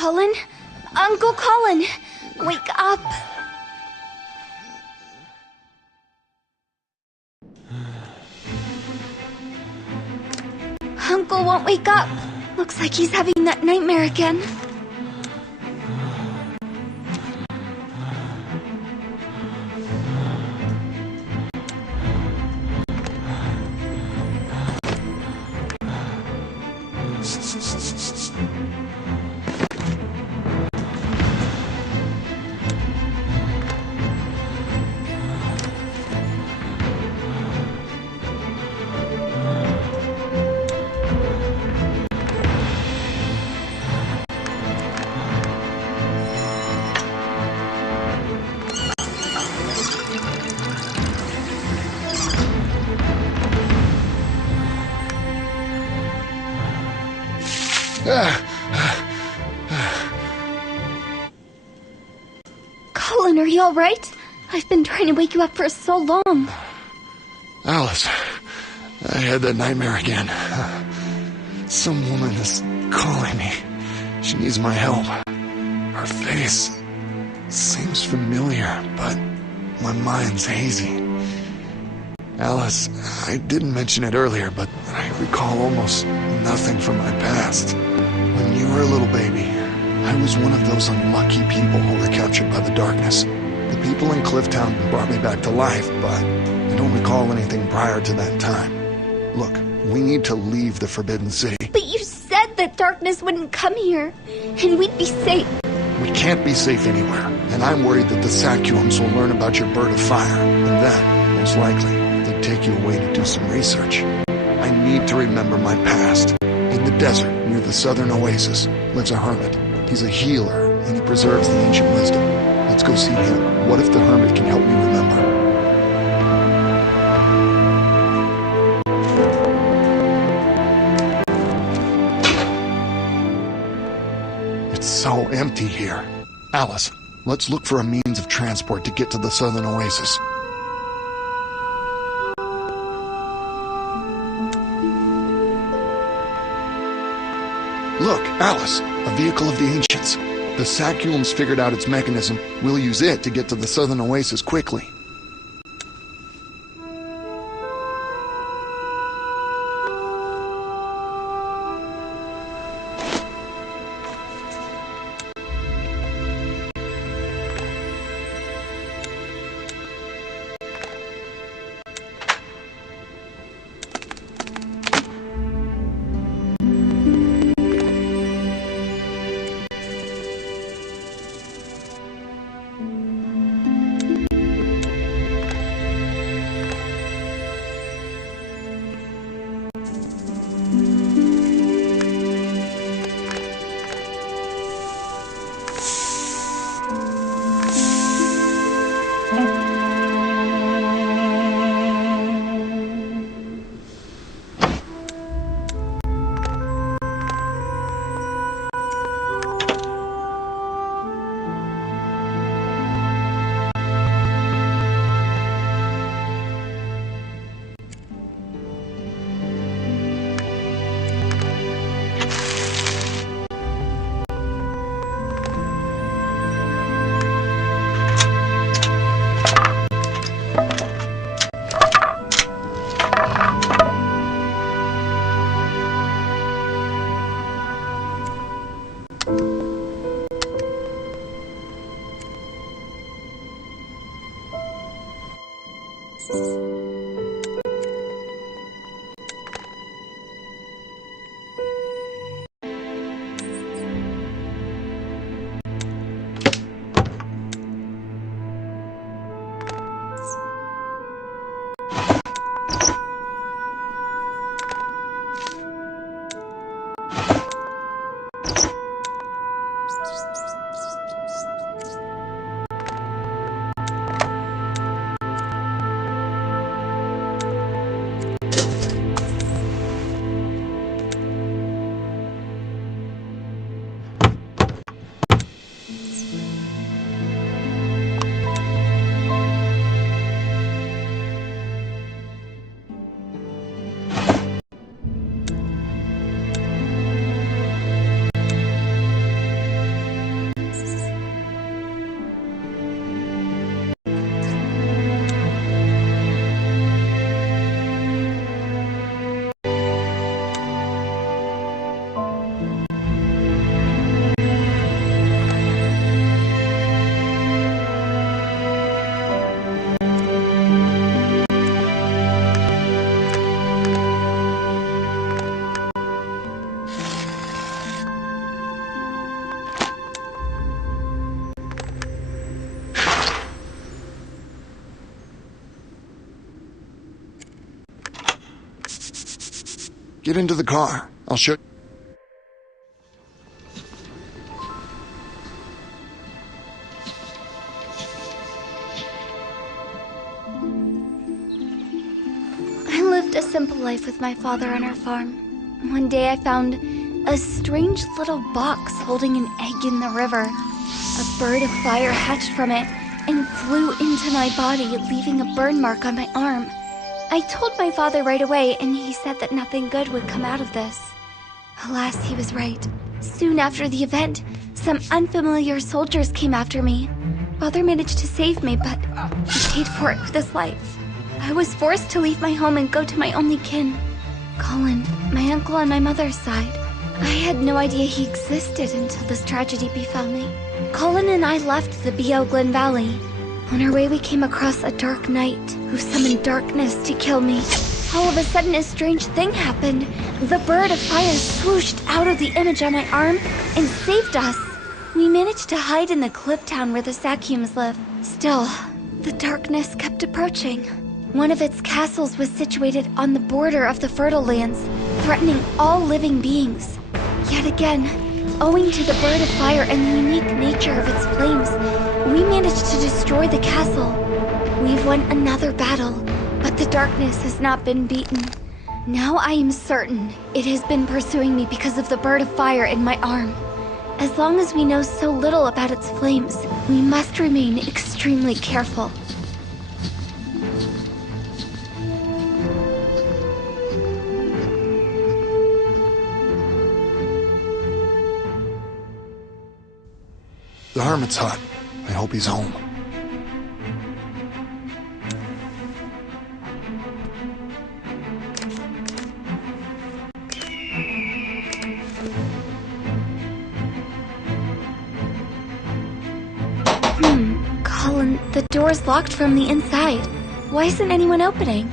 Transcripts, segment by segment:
Colin? Uncle Colin! Wake up! Uncle won't wake up. Looks like he's having that nightmare again. Colin, are you alright? I've been trying to wake you up for so long. Alice, I had that nightmare again. Some woman is calling me. She needs my help. Her face seems familiar, but my mind's hazy. Alice, I didn't mention it earlier, but I recall almost nothing from my past. When you were a little baby, I was one of those unlucky people who were captured by the darkness. The people in Clifftown brought me back to life, but I don't recall anything prior to that time. Look, we need to leave the Forbidden City. But you said that darkness wouldn't come here, and we'd be safe. We can't be safe anywhere, and I'm worried that the Sacuums will learn about your bird of fire, and then, most likely, they'd take you away to do some research. I need to remember my past. In the desert, near the southern oasis, lives a hermit. He's a healer, and he preserves the ancient wisdom. Let's go see him. What if the hermit can help me remember? It's so empty here. Alice, let's look for a means of transport to get to the southern oasis. Look, Alice, a vehicle of the ancients. The Sacuums figured out its mechanism. We'll use it to get to the southern oasis quickly. Get into the car. I'll show... I lived a simple life with my father on our farm. One day I found a strange little box holding an egg in the river. A bird of fire hatched from it and flew into my body, leaving a burn mark on my arm. I told my father right away, and he said that nothing good would come out of this. Alas, he was right. Soon after the event, some unfamiliar soldiers came after me. Father managed to save me, but he paid for it with his life. I was forced to leave my home and go to my only kin, Colin, my uncle on my mother's side. I had no idea he existed until this tragedy befell me. Colin and I left the B.L. Glen Valley. On our way, we came across a dark knight who summoned darkness to kill me. All of a sudden, a strange thing happened. The bird of fire swooshed out of the image on my arm and saved us. We managed to hide in the cliff town where the Sakiums live. Still, the darkness kept approaching. One of its castles was situated on the border of the Fertile Lands, threatening all living beings. Yet again, owing to the bird of fire and the unique nature of its flames, we managed to destroy the castle. We've won another battle, but the darkness has not been beaten. Now I am certain it has been pursuing me because of the bird of fire in my arm. As long as we know so little about its flames, we must remain extremely careful. The hermit's hut. I hope he's home. Colin, the door's locked from the inside. Why isn't anyone opening?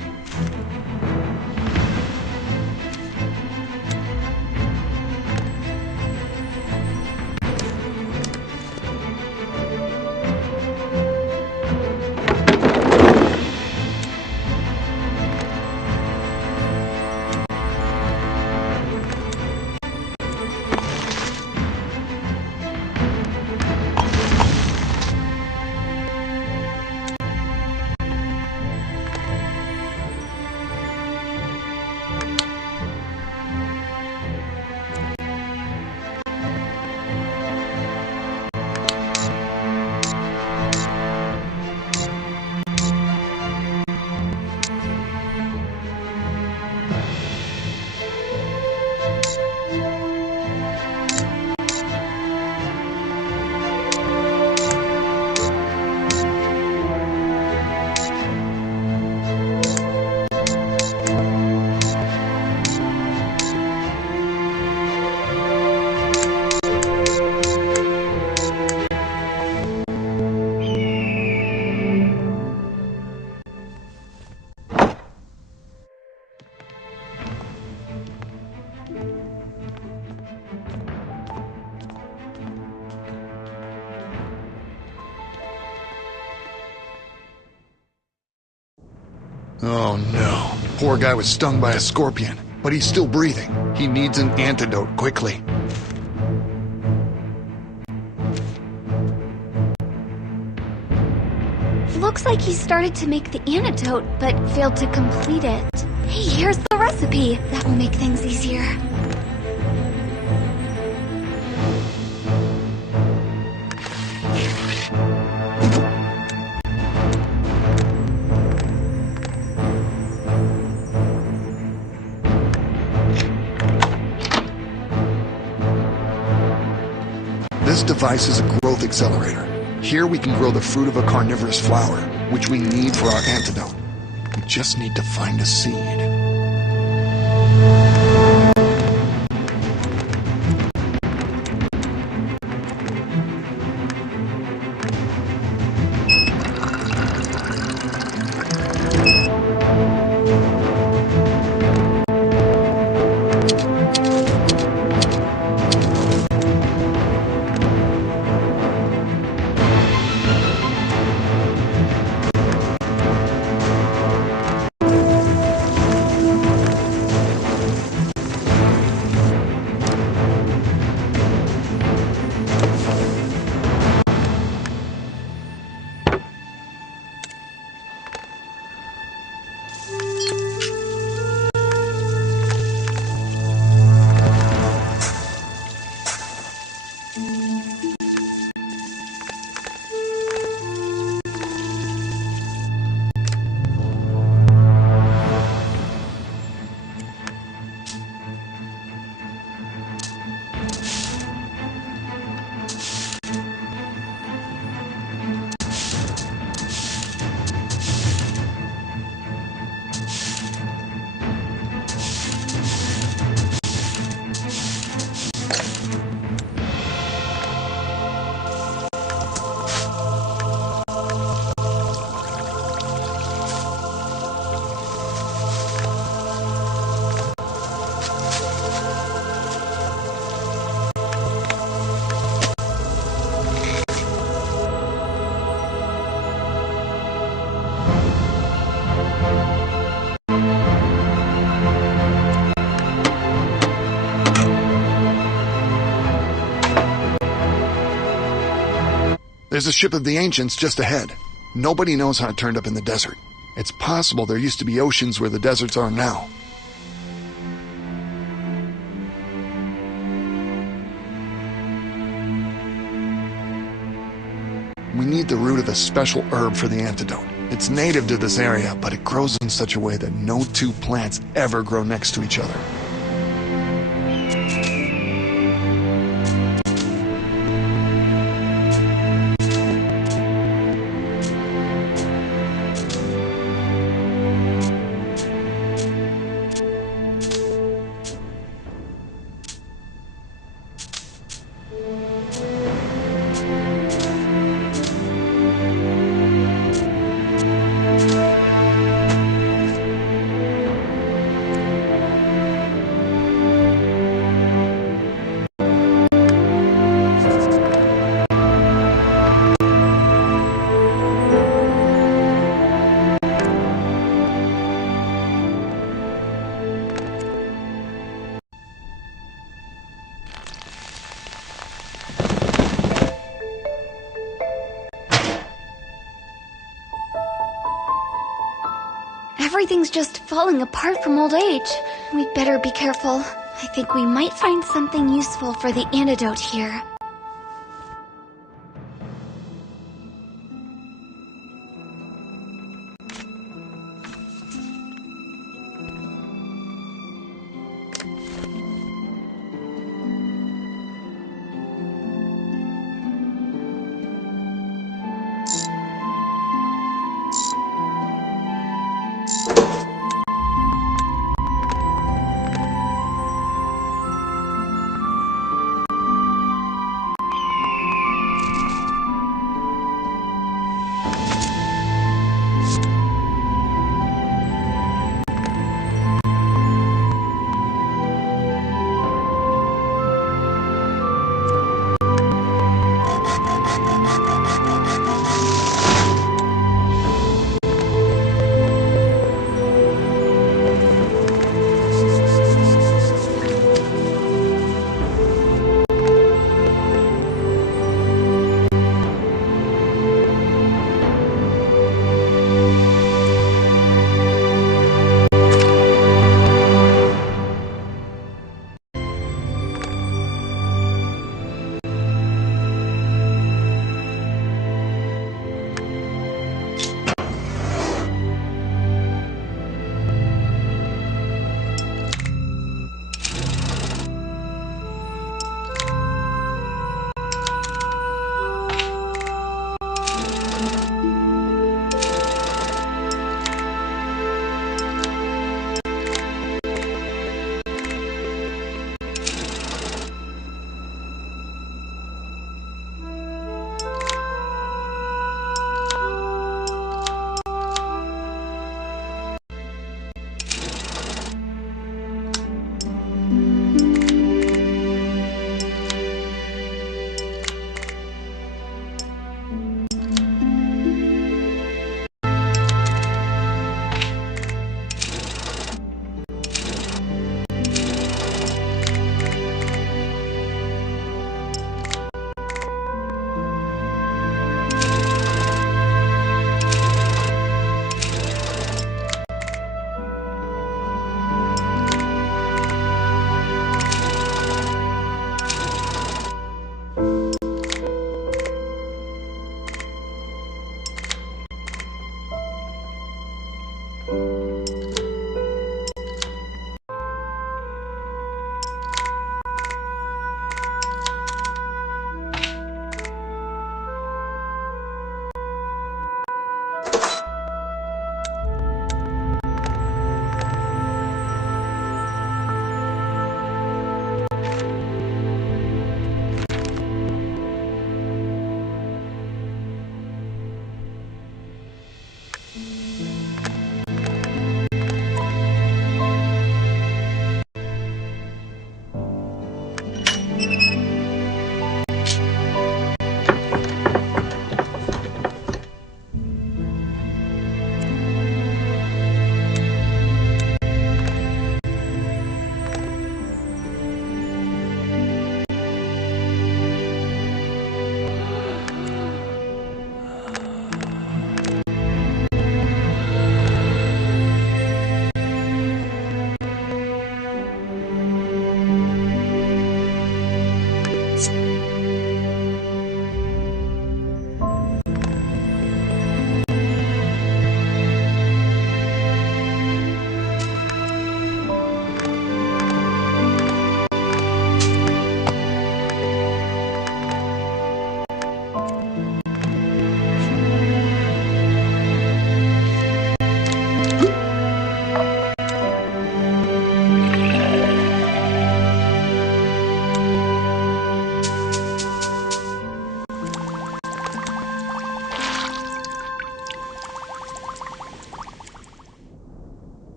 Oh no. Poor guy was stung by a scorpion, but he's still breathing. He needs an antidote quickly. Looks like he started to make the antidote, but failed to complete it. Hey, here's the recipe. That will make things easier. This device is a growth accelerator. Here we can grow the fruit of a carnivorous flower, which we need for our antidote. We just need to find a seed. There's a ship of the ancients just ahead. Nobody knows how it turned up in the desert. It's possible there used to be oceans where the deserts are now. We need the root of a special herb for the antidote. It's native to this area, but it grows in such a way that no two plants ever grow next to each other. Everything's just falling apart from old age. We'd better be careful. I think we might find something useful for the antidote here.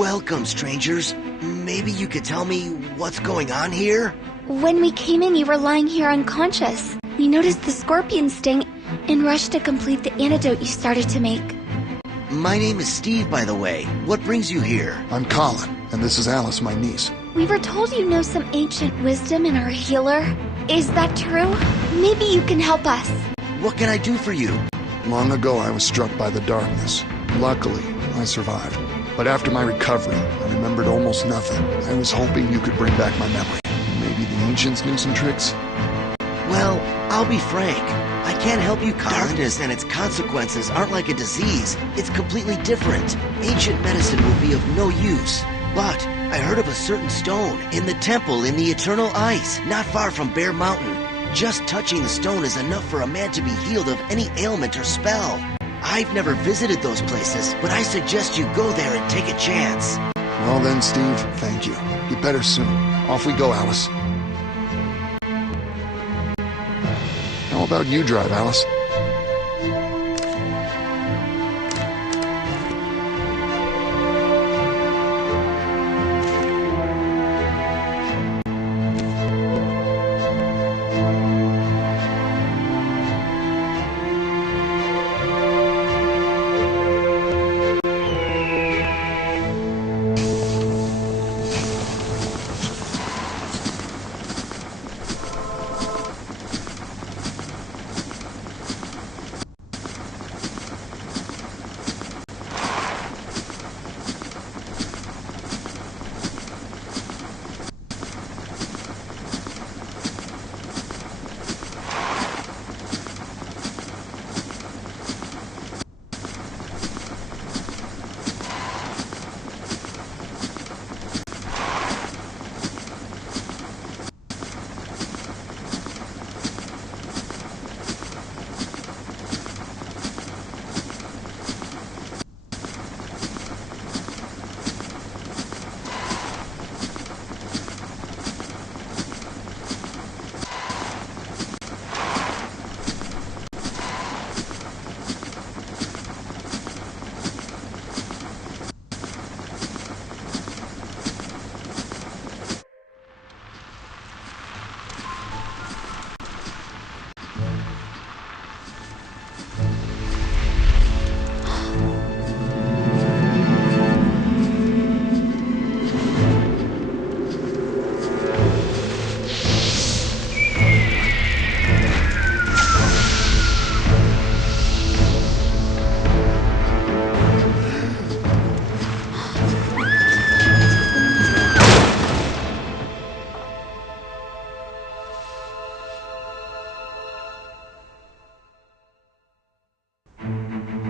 Welcome, strangers. Maybe you could tell me what's going on here? When we came in, you were lying here unconscious. We noticed the scorpion sting and rushed to complete the antidote you started to make. My name is Steve, by the way. What brings you here? I'm Colin, and this is Alice, my niece. We were told you know some ancient wisdom and are a healer. Is that true? Maybe you can help us. What can I do for you? Long ago, I was struck by the darkness. Luckily, I survived. But after my recovery, I remembered almost nothing. I was hoping you could bring back my memory. Maybe the ancients knew some tricks? Well, I'll be frank. I can't help you, Colin. Darkness and its consequences aren't like a disease. It's completely different. Ancient medicine will be of no use. But I heard of a certain stone in the temple in the eternal ice, not far from Bear Mountain. Just touching the stone is enough for a man to be healed of any ailment or spell. I've never visited those places, but I suggest you go there and take a chance. Well then, Steve, thank you. Get better soon. Off we go, Alice. How about you drive, Alice?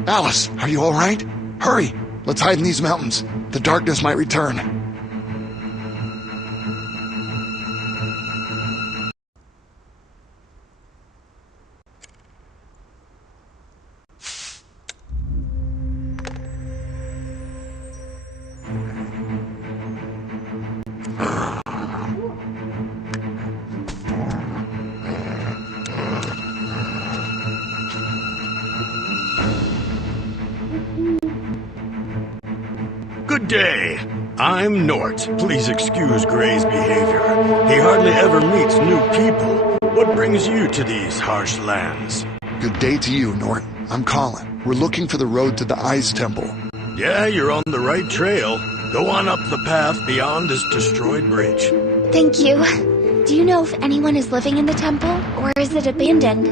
Alice, are you all right? Hurry! Let's hide in these mountains. The darkness might return. Good day. I'm Nort. Please excuse Gray's behavior. He hardly ever meets new people. What brings you to these harsh lands? Good day to you, Nort. I'm Colin. We're looking for the road to the Ice Temple. Yeah, you're on the right trail. Go on up the path beyond this destroyed bridge. Thank you. Do you know if anyone is living in the temple, or is it abandoned?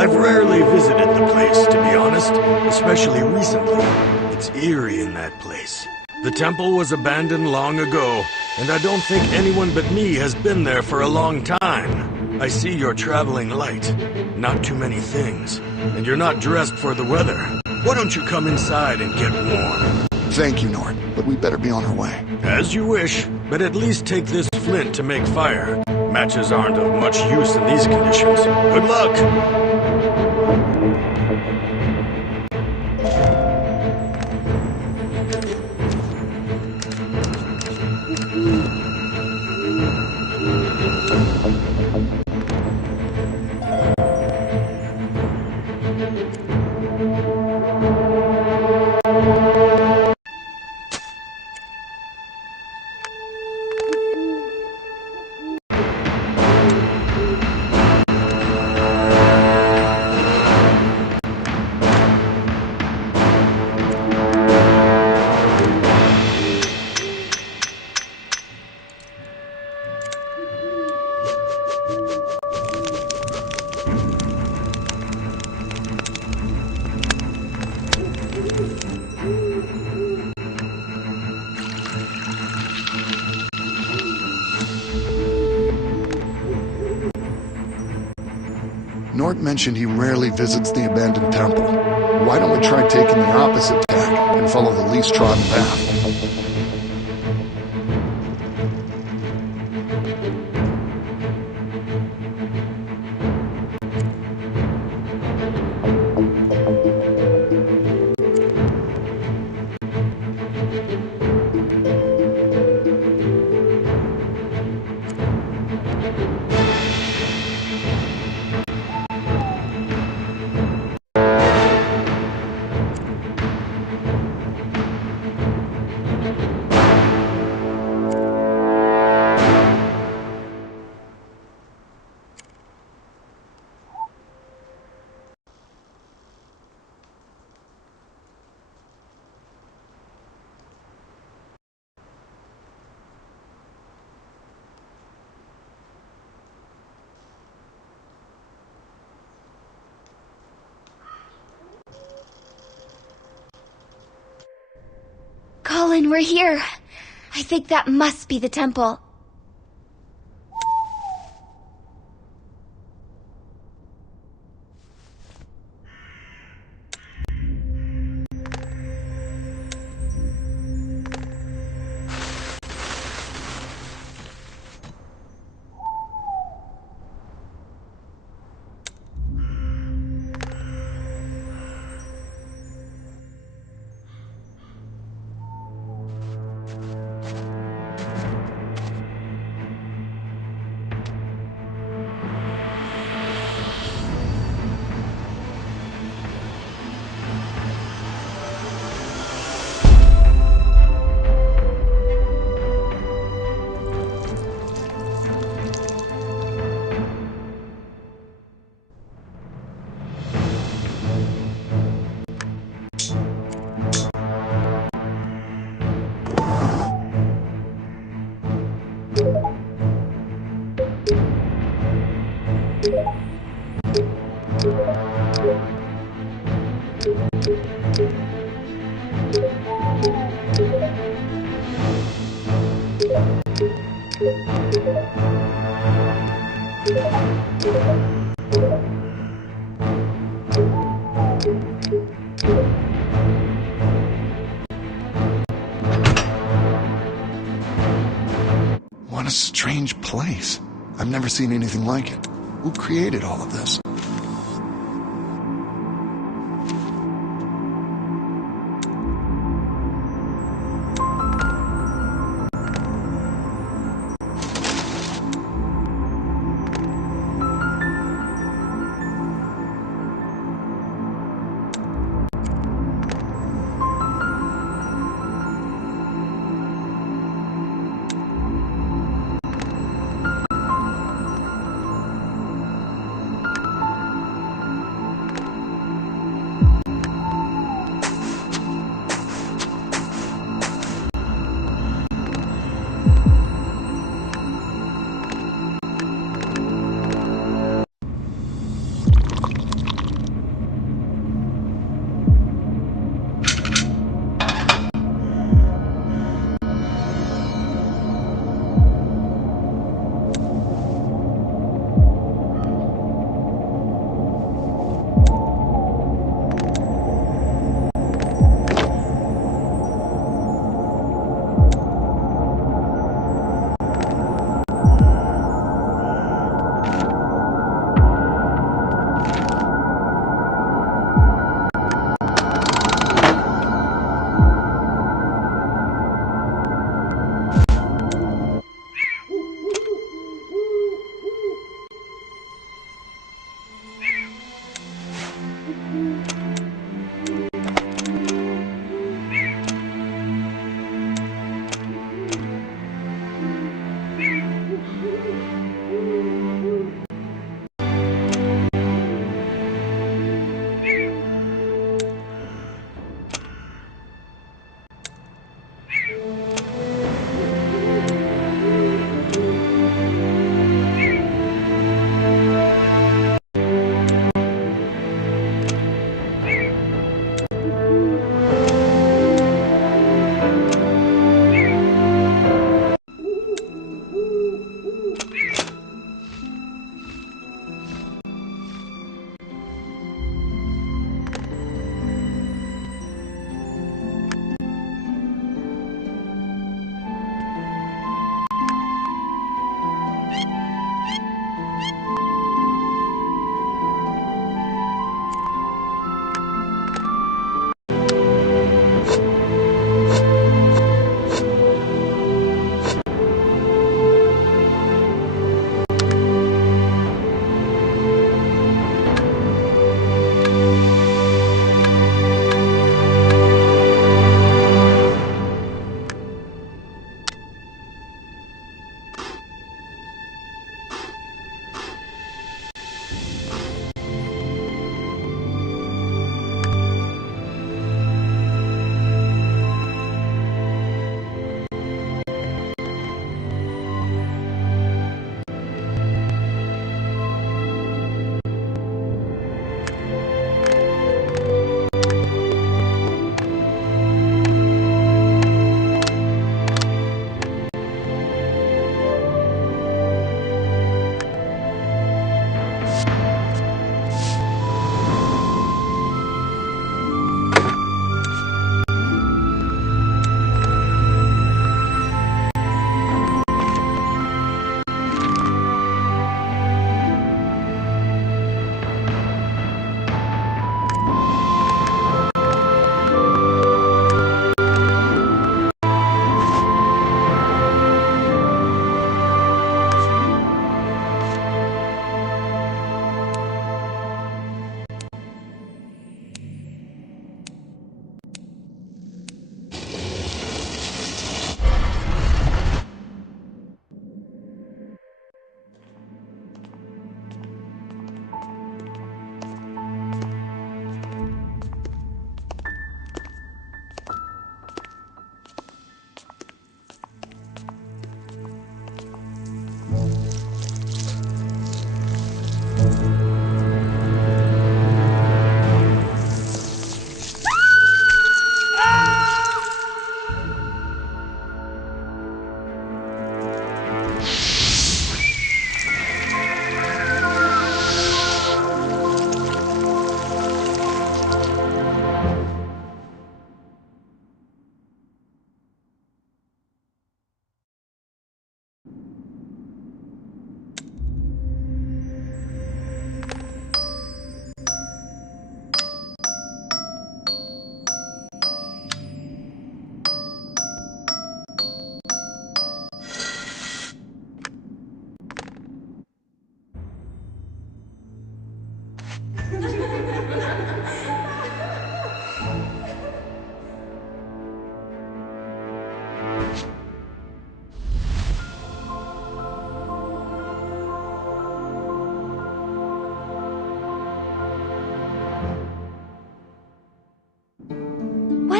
I've rarely visited the place, to be honest, especially recently. It's eerie in that place. The temple was abandoned long ago, and I don't think anyone but me has been there for a long time. I see you're traveling light. Not too many things. And you're not dressed for the weather. Why don't you come inside and get warm? Thank you, Nort, but we better be on our way. As you wish, but at least take this flint to make fire. Matches aren't of much use in these conditions. Good luck! mentioned he rarely visits the abandoned temple. Why don't we try taking the opposite tack and follow the least trodden path? Colin, we're here. I think that must be the temple. What a strange place. I've never seen anything like it. Who created all of this?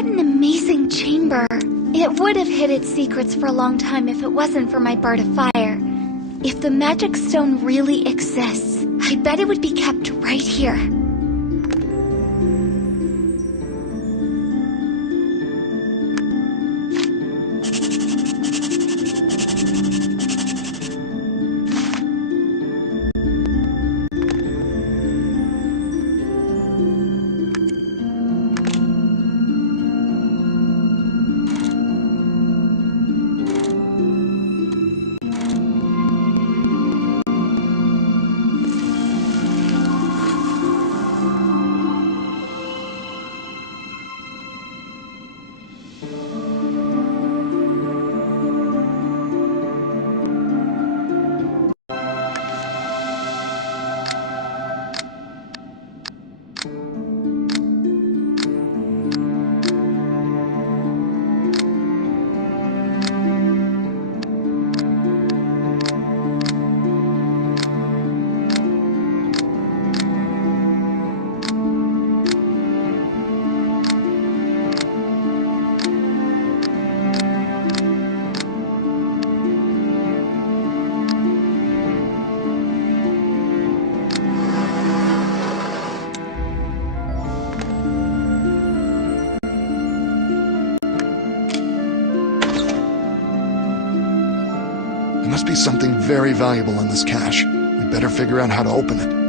What an amazing chamber. It would have hid its secrets for a long time if it wasn't for my bird of fire. If the magic stone really exists, I bet it would be kept right here. There must be something very valuable in this cache. We'd better figure out how to open it.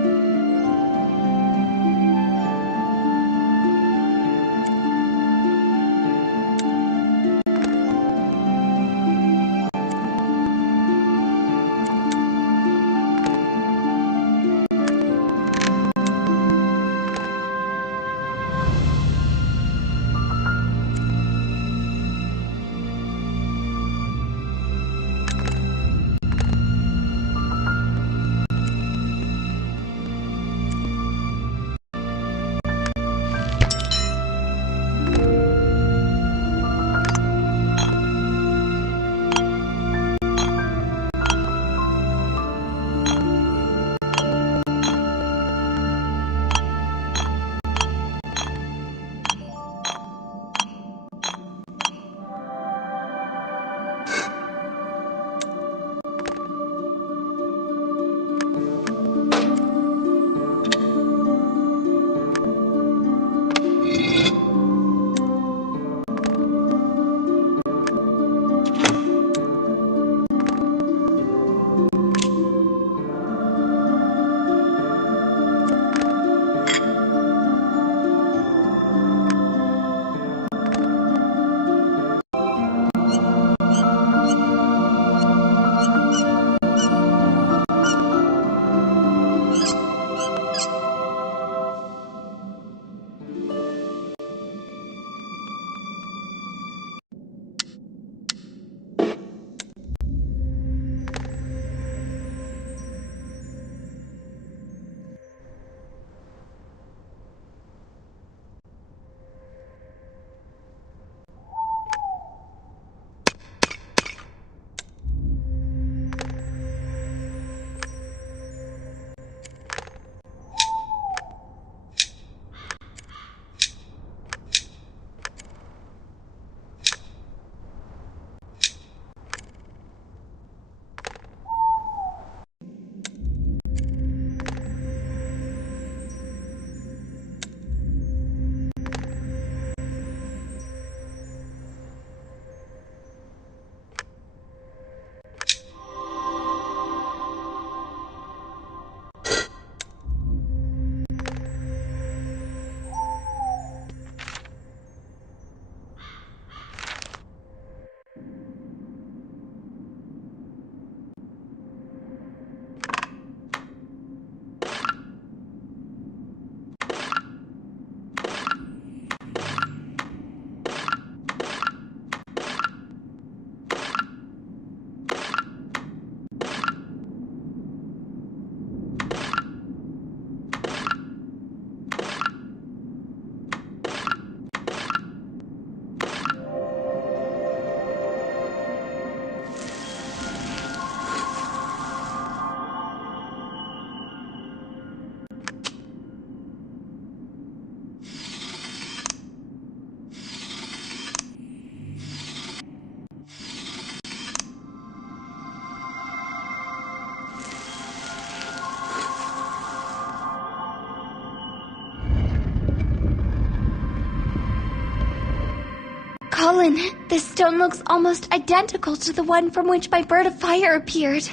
Colin, this stone looks almost identical to the one from which my bird of fire appeared.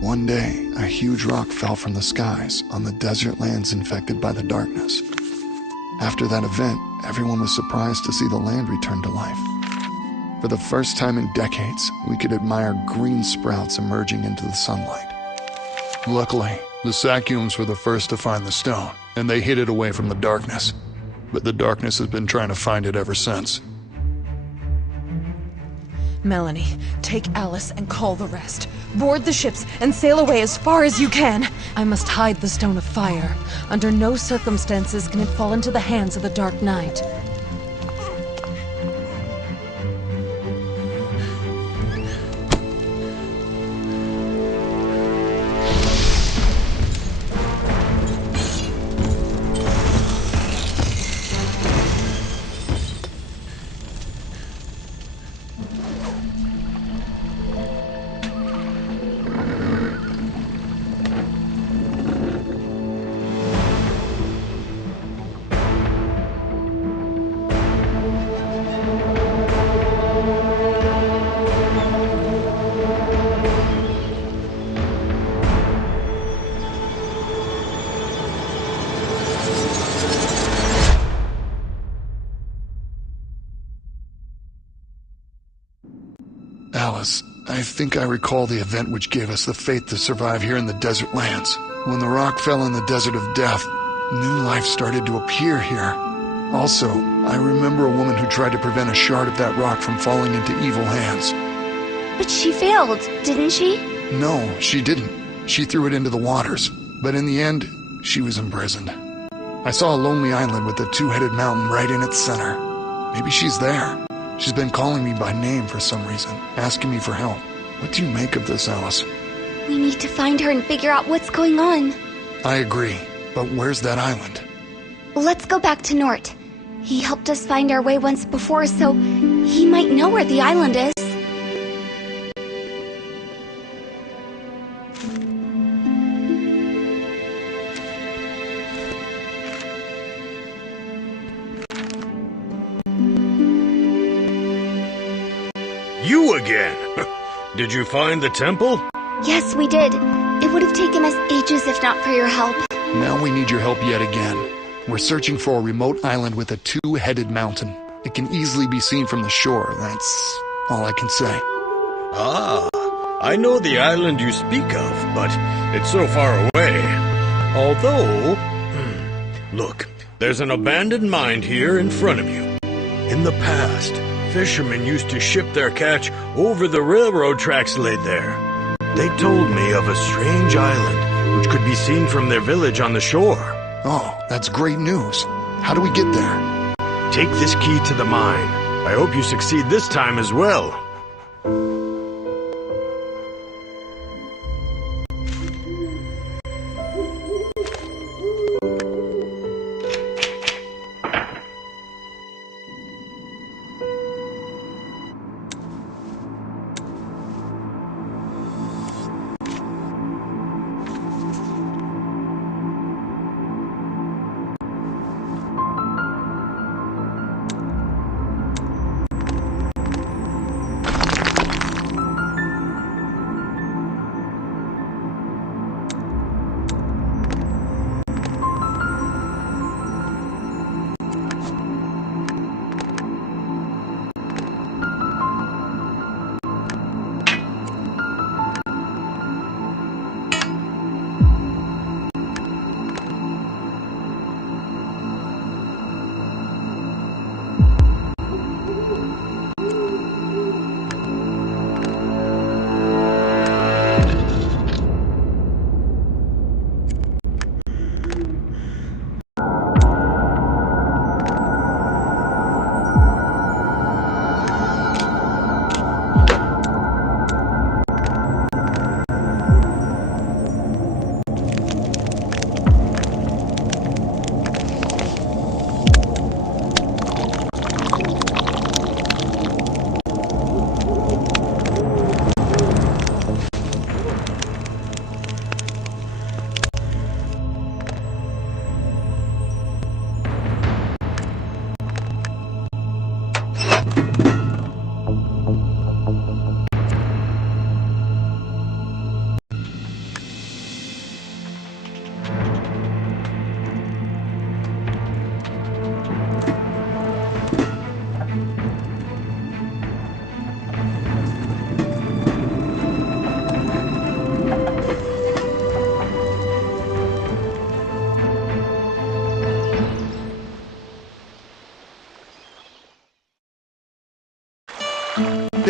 One day, a huge rock fell from the skies on the desert lands infected by the darkness. After that event, everyone was surprised to see the land return to life. For the first time in decades, we could admire green sprouts emerging into the sunlight. Luckily, the Sakyums were the first to find the stone, and they hid it away from the darkness. But the darkness has been trying to find it ever since. Melanie, take Alice and call the rest. Board the ships and sail away as far as you can. I must hide the Stone of Fire. Under no circumstances can it fall into the hands of the Dark Knight. Alice, I think I recall the event which gave us the faith to survive here in the desert lands. When the rock fell in the desert of death, new life started to appear here. Also, I remember a woman who tried to prevent a shard of that rock from falling into evil hands. But she failed, didn't she? No, she didn't. She threw it into the waters. But in the end, she was imprisoned. I saw a lonely island with a two-headed mountain right in its center. Maybe she's there. She's been calling me by name for some reason, asking me for help. What do you make of this, Alice? We need to find her and figure out what's going on. I agree, but where's that island? Let's go back to Nort. He helped us find our way once before, so he might know where the island is. You again? Did you find the temple? Yes, we did. It would have taken us ages if not for your help. Now we need your help yet again. We're searching for a remote island with a two-headed mountain. It can easily be seen from the shore, that's all I can say. Ah, I know the island you speak of, but it's so far away. Although, look, there's an abandoned mine here in front of you. In the past, fishermen used to ship their catch over the railroad tracks laid there. They told me of a strange island which could be seen from their village on the shore. Oh, that's great news. How do we get there? Take this key to the mine. I hope you succeed this time as well.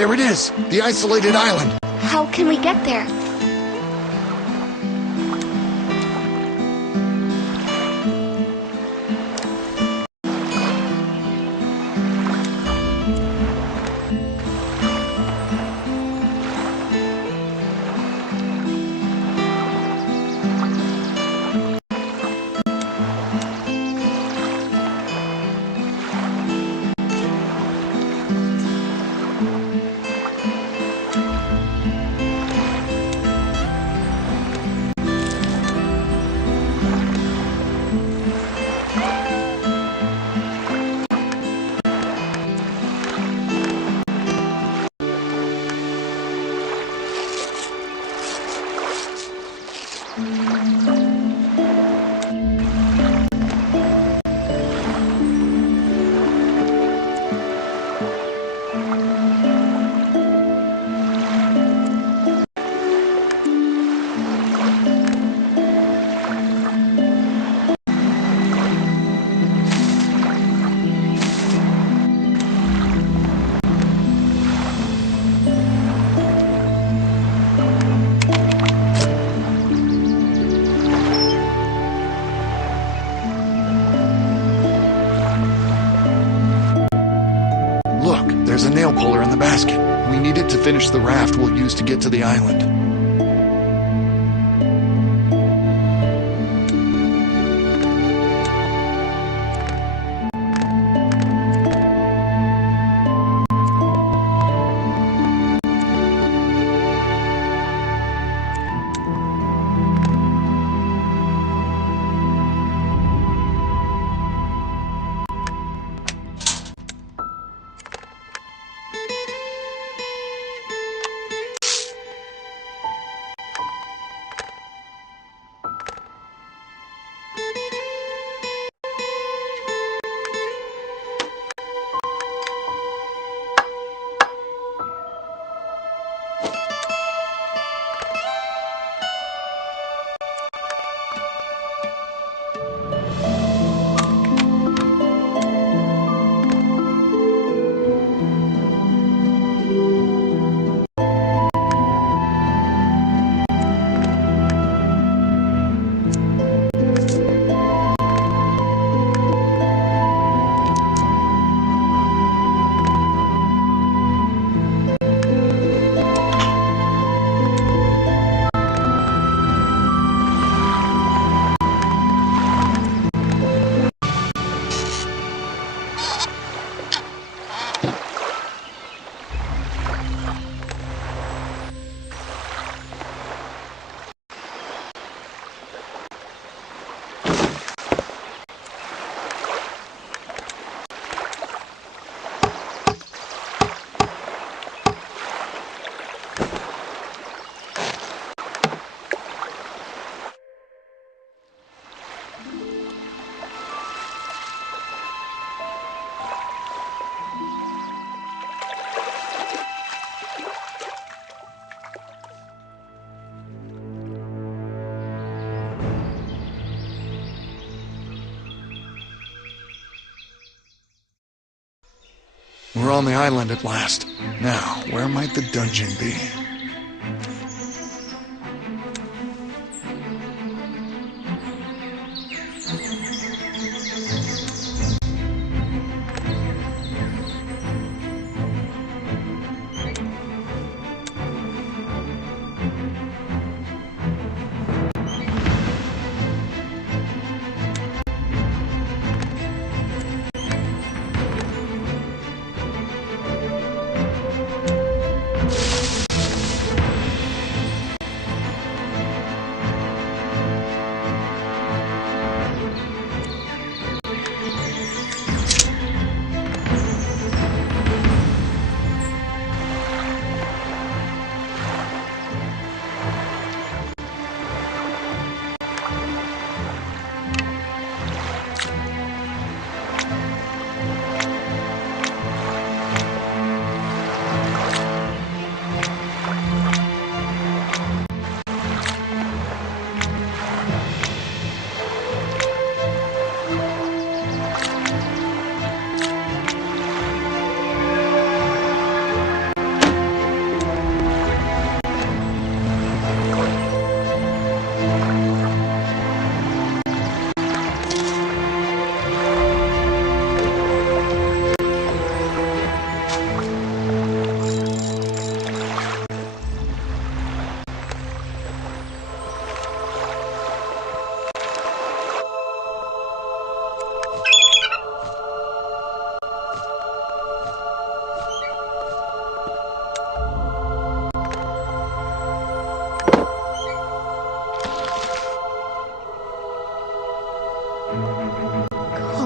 There it is, the isolated island. How can we get there? There's a nail puller in the basket. We need it to finish the raft we'll use to get to the island. We're on the island at last. Now, where might the dungeon be?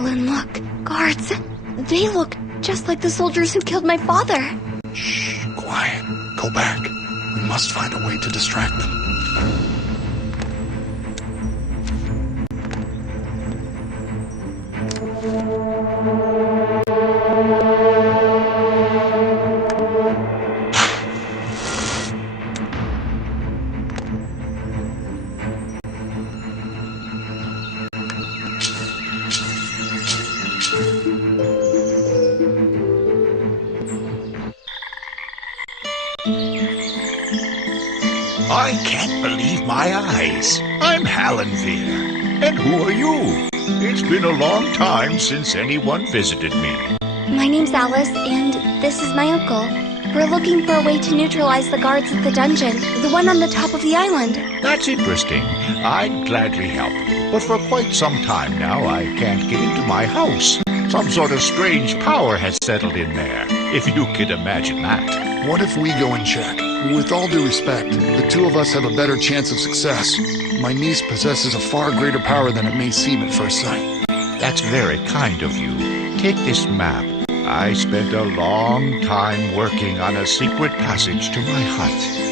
Alan, look. Guards. They look just like the soldiers who killed my father. Shh, quiet. Go back. We must find a way to distract them. I can't believe my eyes. I'm Hallenveer. And who are you? It's been a long time since anyone visited me. My name's Alice, and this is my uncle. We're looking for a way to neutralize the guards at the dungeon, the one on the top of the island. That's interesting. I'd gladly help you. But for quite some time now, I can't get into my house. Some sort of strange power has settled in there, if you could imagine that. What if we go and check? With all due respect, the two of us have a better chance of success. My niece possesses a far greater power than it may seem at first sight. That's very kind of you. Take this map. I spent a long time working on a secret passage to my hut.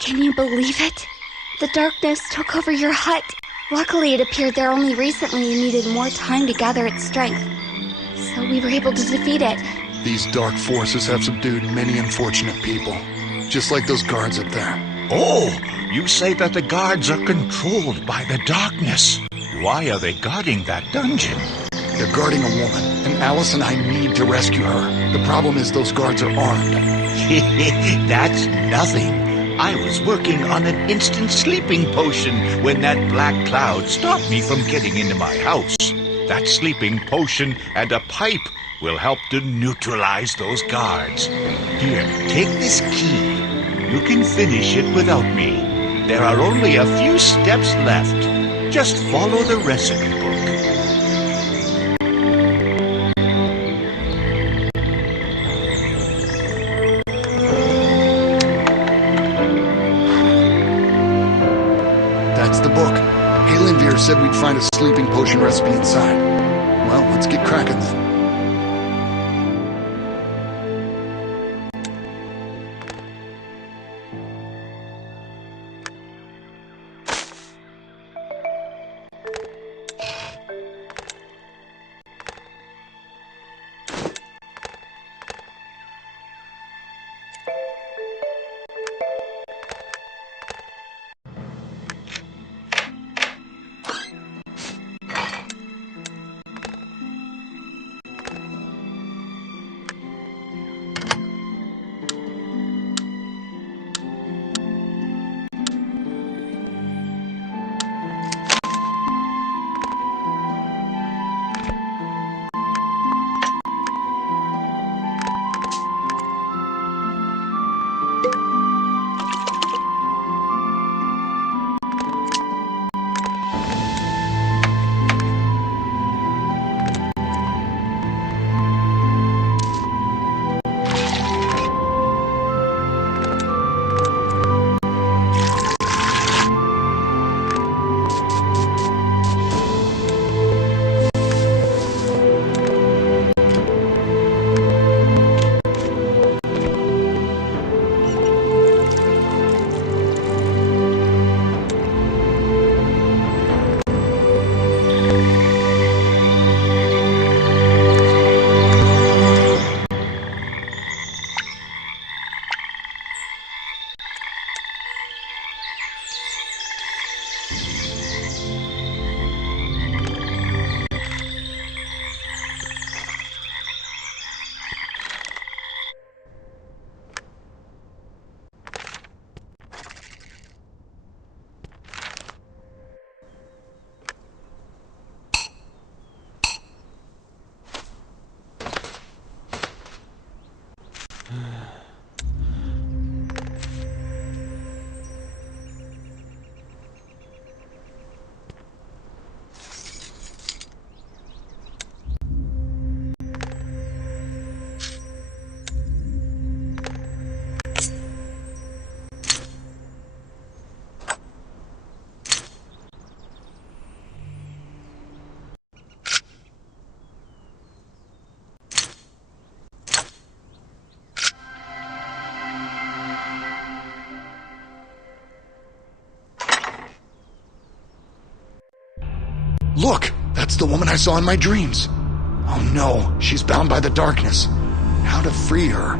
Can you believe it? The darkness took over your hut. Luckily, it appeared there only recently and needed more time to gather its strength. So we were able to defeat it. These dark forces have subdued many unfortunate people, just like those guards up there. Oh, you say that the guards are controlled by the darkness. Why are they guarding that dungeon? They're guarding a woman, and Alice and I need to rescue her. The problem is those guards are armed. That's nothing. I was working on an instant sleeping potion when that black cloud stopped me from getting into my house. That sleeping potion and a pipe will help to neutralize those guards. Here, take this key. You can finish it without me. There are only a few steps left. Just follow the recipe book. That's the book. Hallenveer said we'd find a sleeping potion recipe inside. Well, let's get cracking then. Look, that's the woman I saw in my dreams. Oh no, she's bound by the darkness. How to free her?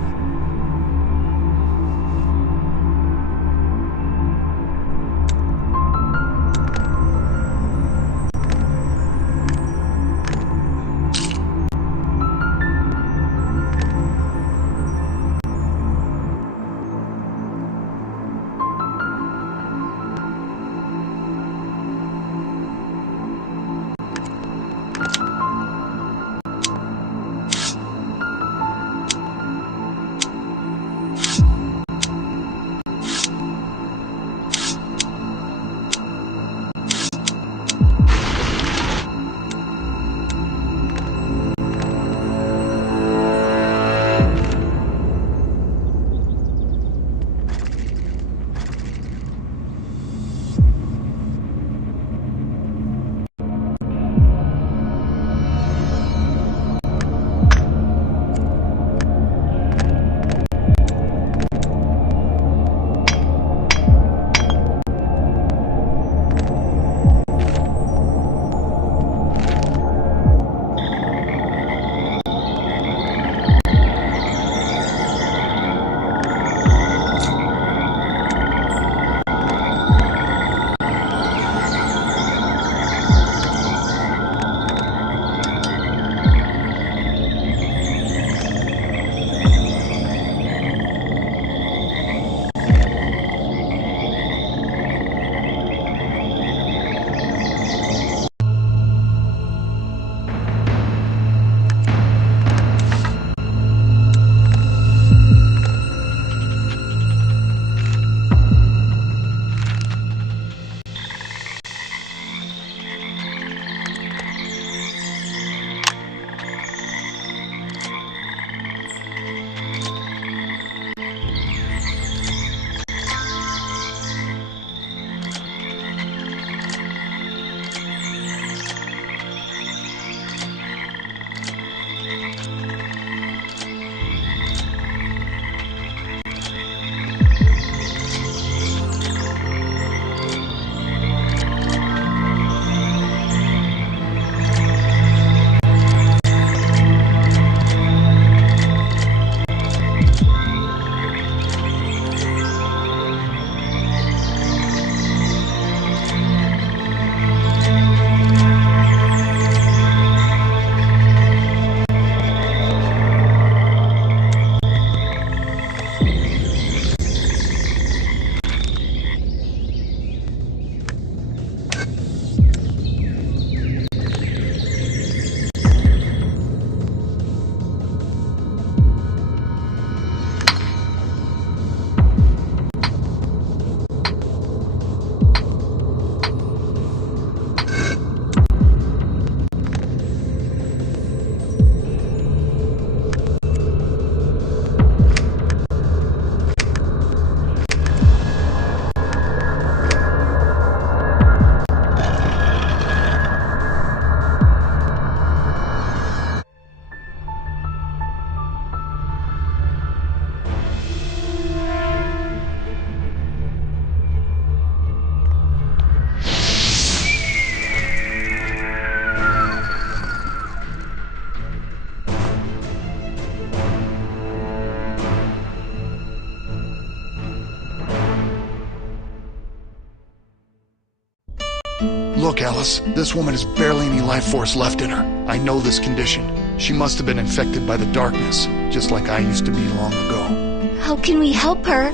Look, Alice, this woman has barely any life force left in her. I know this condition. She must have been infected by the darkness, just like I used to be long ago. How can we help her?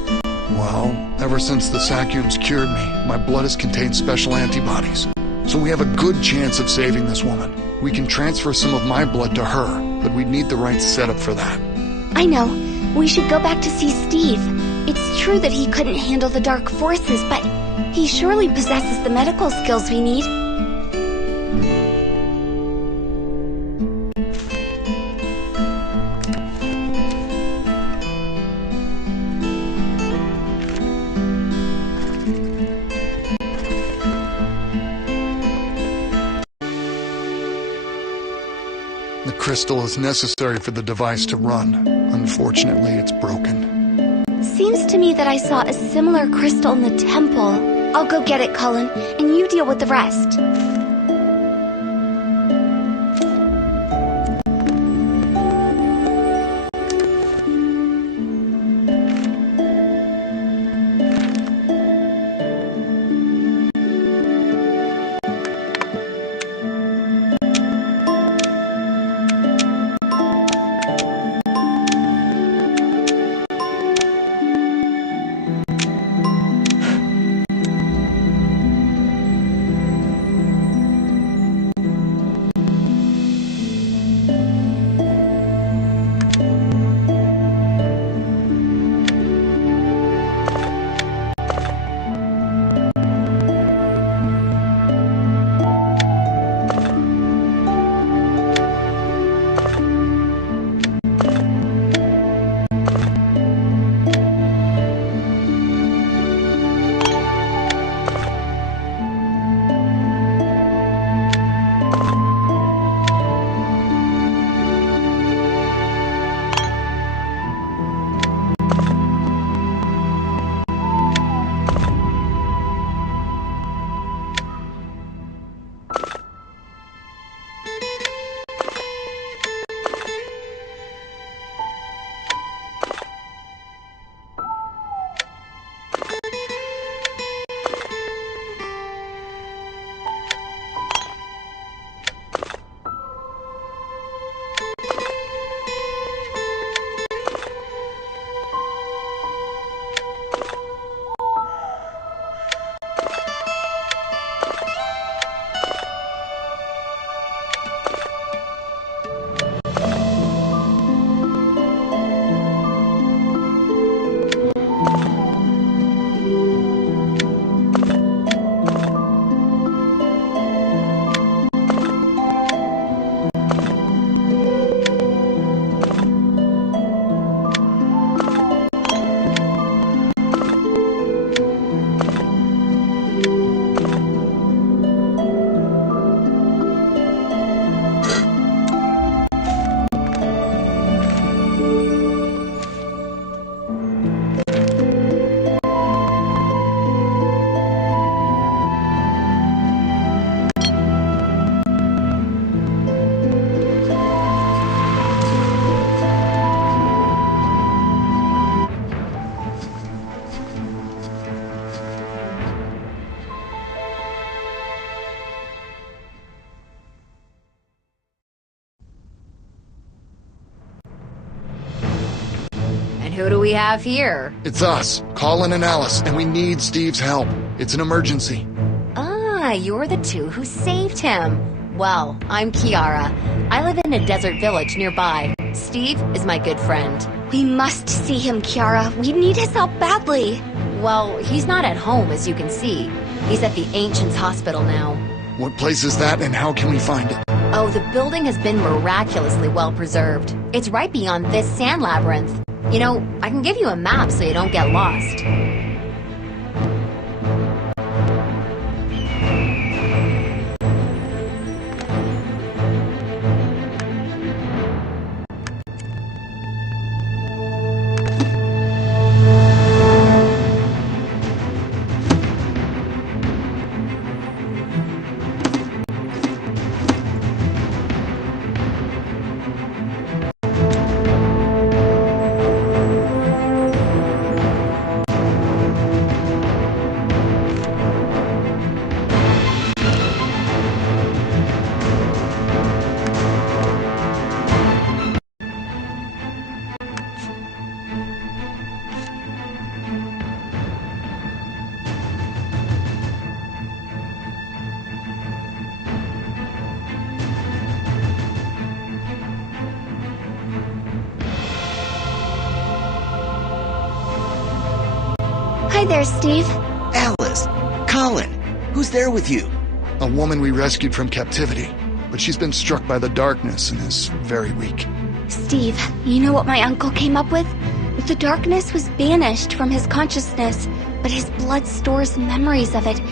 Well, ever since the Sakyums cured me, my blood has contained special antibodies. So we have a good chance of saving this woman. We can transfer some of my blood to her, but we'd need the right setup for that. I know. We should go back to see Steve. It's true that he couldn't handle the dark forces, but he surely possesses the medical skills we need. The crystal is necessary for the device to run. Unfortunately, it's broken. Seems to me that I saw a similar crystal in the temple. I'll go get it, Colin, and you deal with the rest. who do we have here? It's us, Colin and Alice, and we need Steve's help. It's an emergency. Ah, you're the two who saved him. Well, I'm Kiara. I live in a desert village nearby. Steve is my good friend. We must see him, Kiara. We need his help badly. Well, he's not at home, as you can see. He's at the Ancients Hospital now. What place is that, and how can we find it? Oh, the building has been miraculously well preserved. It's right beyond this sand labyrinth. You know, I can give you a map so you don't get lost. Hi there, Steve. Alice! Colin! Who's there with you? A woman we rescued from captivity, but she's been struck by the darkness and is very weak. Steve, you know what my uncle came up with? The darkness was banished from his consciousness, but his blood stores memories of it.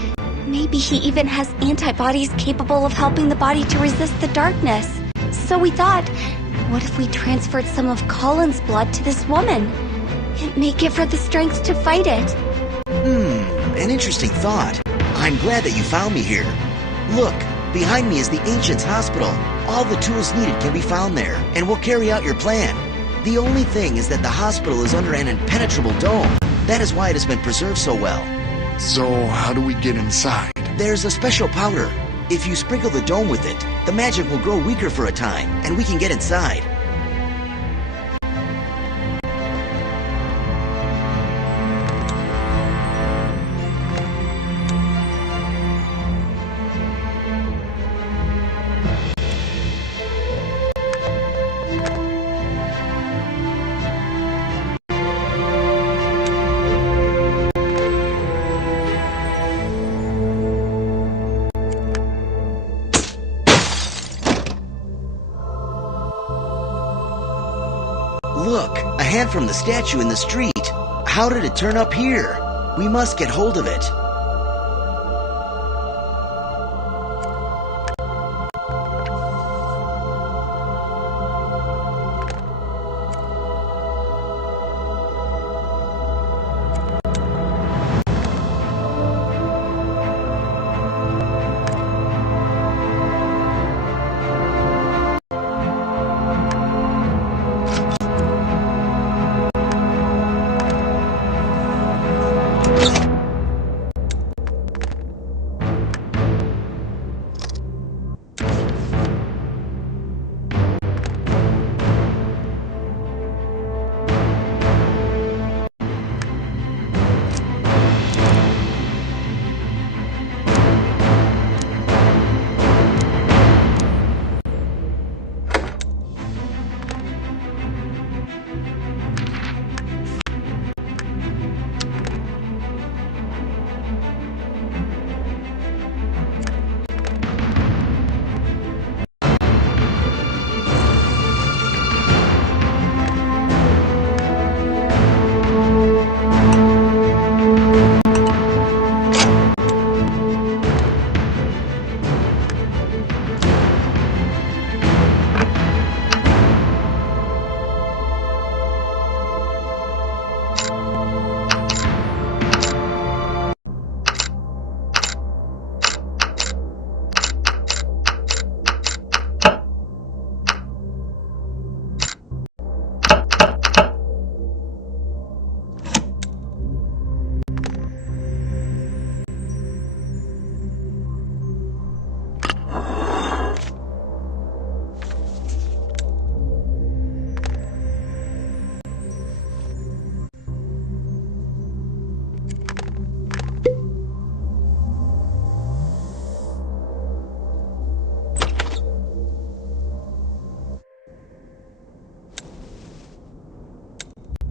Maybe he even has antibodies capable of helping the body to resist the darkness. So we thought, what if we transferred some of Colin's blood to this woman? It may give her the strength to fight it. An interesting thought. I'm glad that you found me here. Look, behind me is the Ancients Hospital. All the tools needed can be found there, and we'll carry out your plan. The only thing is that the hospital is under an impenetrable dome. That is why it has been preserved so well. So, how do we get inside? There's a special powder. If you sprinkle the dome with it, the magic will grow weaker for a time, and we can get inside. Look, a hand from the statue in the street. How did it turn up here? We must get hold of it.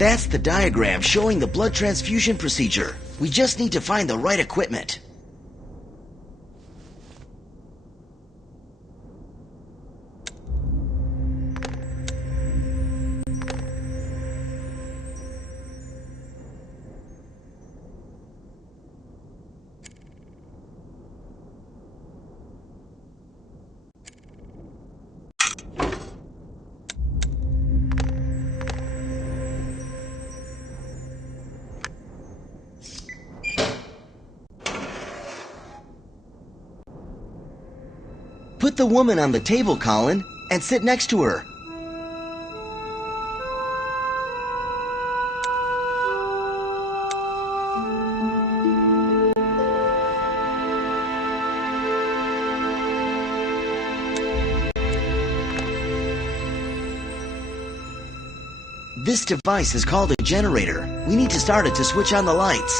That's the diagram showing the blood transfusion procedure. We just need to find the right equipment. Put the woman on the table, Colin, and sit next to her. This device is called a generator. We need to start it to switch on the lights.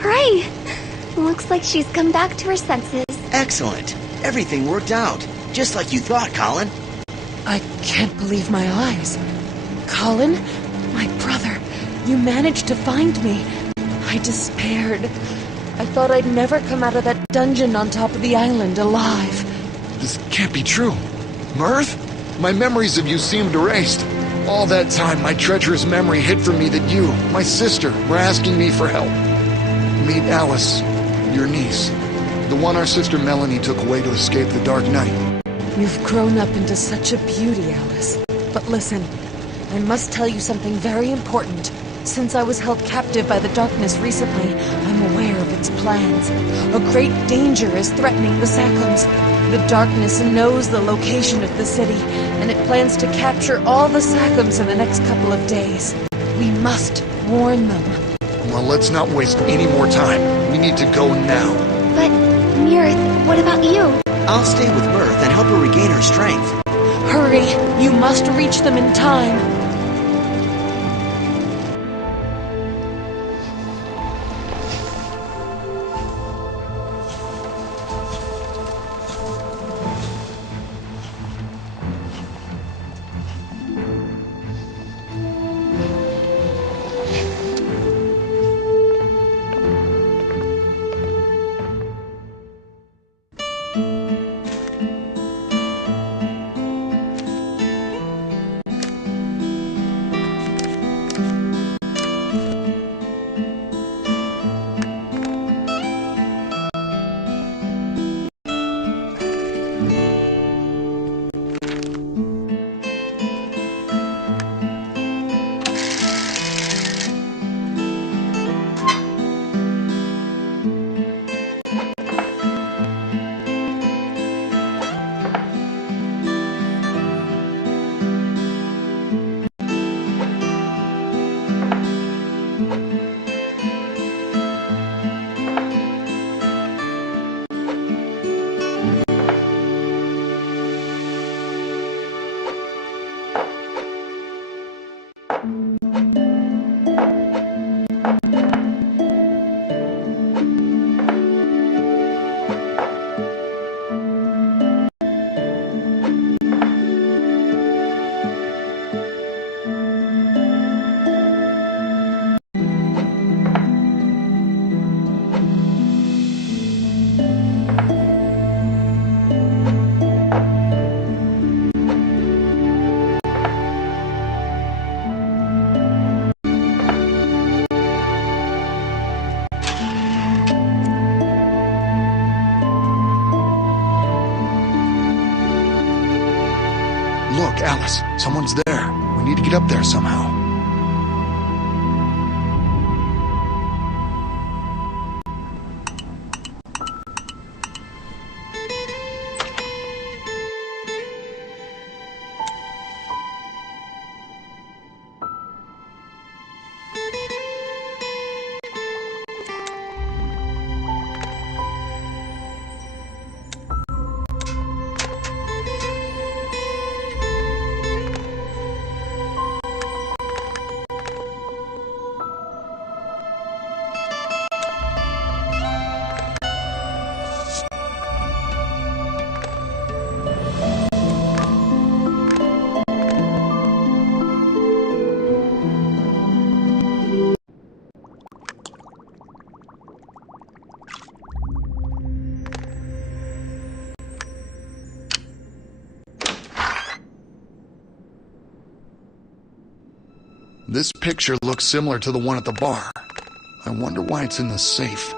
Hooray! Looks like she's come back to her senses. Excellent. Everything worked out. Just like you thought, Colin. I can't believe my eyes. Colin? My brother. You managed to find me. I despaired. I thought I'd never come out of that dungeon on top of the island alive. This can't be true. Mirth? My memories of you seemed erased. All that time, my treacherous memory hid from me that you, my sister, were asking me for help. Meet Alice, your niece. The one our sister Melanie took away to escape the Dark Knight. You've grown up into such a beauty, Alice. But listen, I must tell you something very important. Since I was held captive by the darkness recently, I'm aware of its plans. A great danger is threatening the Sackhams. The darkness knows the location of the city, and it plans to capture all the Sackhams in the next couple of days. We must warn them. Well, let's not waste any more time. We need to go now. But, Mirth, what about you? I'll stay with Mirth and help her regain her strength. Hurry! You must reach them in time. Look, Alice, someone's there. We need to get up there somehow. This picture looks similar to the one at the bar. I wonder why it's in the safe.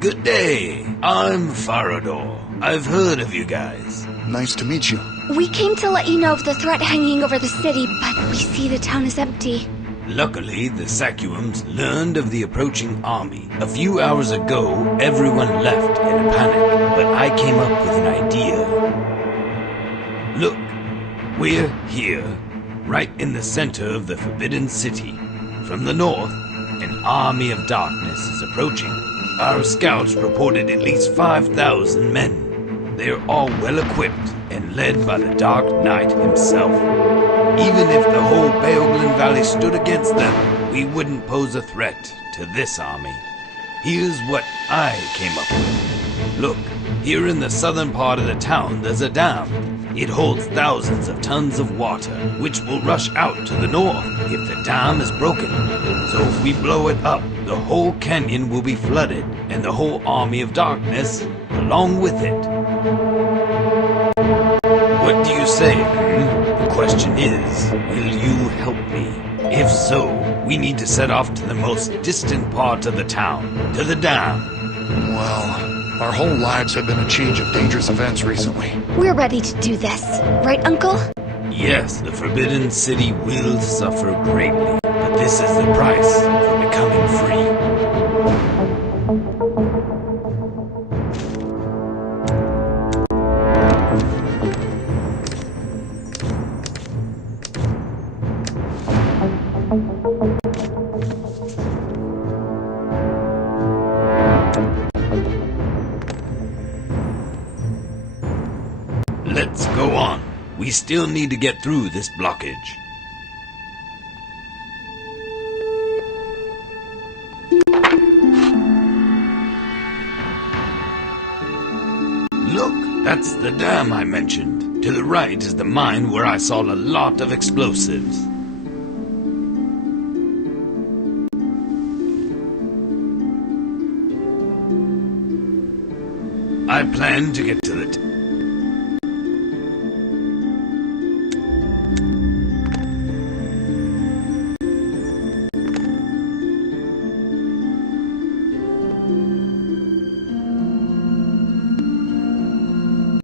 Good day. I'm Farador. I've heard of you guys. Nice to meet you. We came to let you know of the threat hanging over the city, but we see the town is empty. Luckily, the Sakuums learned of the approaching army. A few hours ago, everyone left in a panic, but I came up with an idea. Look, we're here, right in the center of the Forbidden City. From the north, an army of darkness is approaching. Our scouts reported at least 5,000 men. They're all well-equipped and led by the Dark Knight himself. Even if the whole Beoglin Valley stood against them, we wouldn't pose a threat to this army. Here's what I came up with. Look, here in the southern part of the town, there's a dam. It holds thousands of tons of water, which will rush out to the north if the dam is broken. So if we blow it up, the whole canyon will be flooded, and the whole army of darkness along with it. What do you say, The question is, will you help me? If so, we need to set off to the most distant part of the town, to the dam. Well, our whole lives have been a change of dangerous events recently. We're ready to do this, right, Uncle? Yes, the Forbidden City will suffer greatly, but this is the price for becoming free. Let's go on. We still need to get through this blockage. Look, that's the dam I mentioned. To the right is the mine where I saw a lot of explosives. I plan to get to the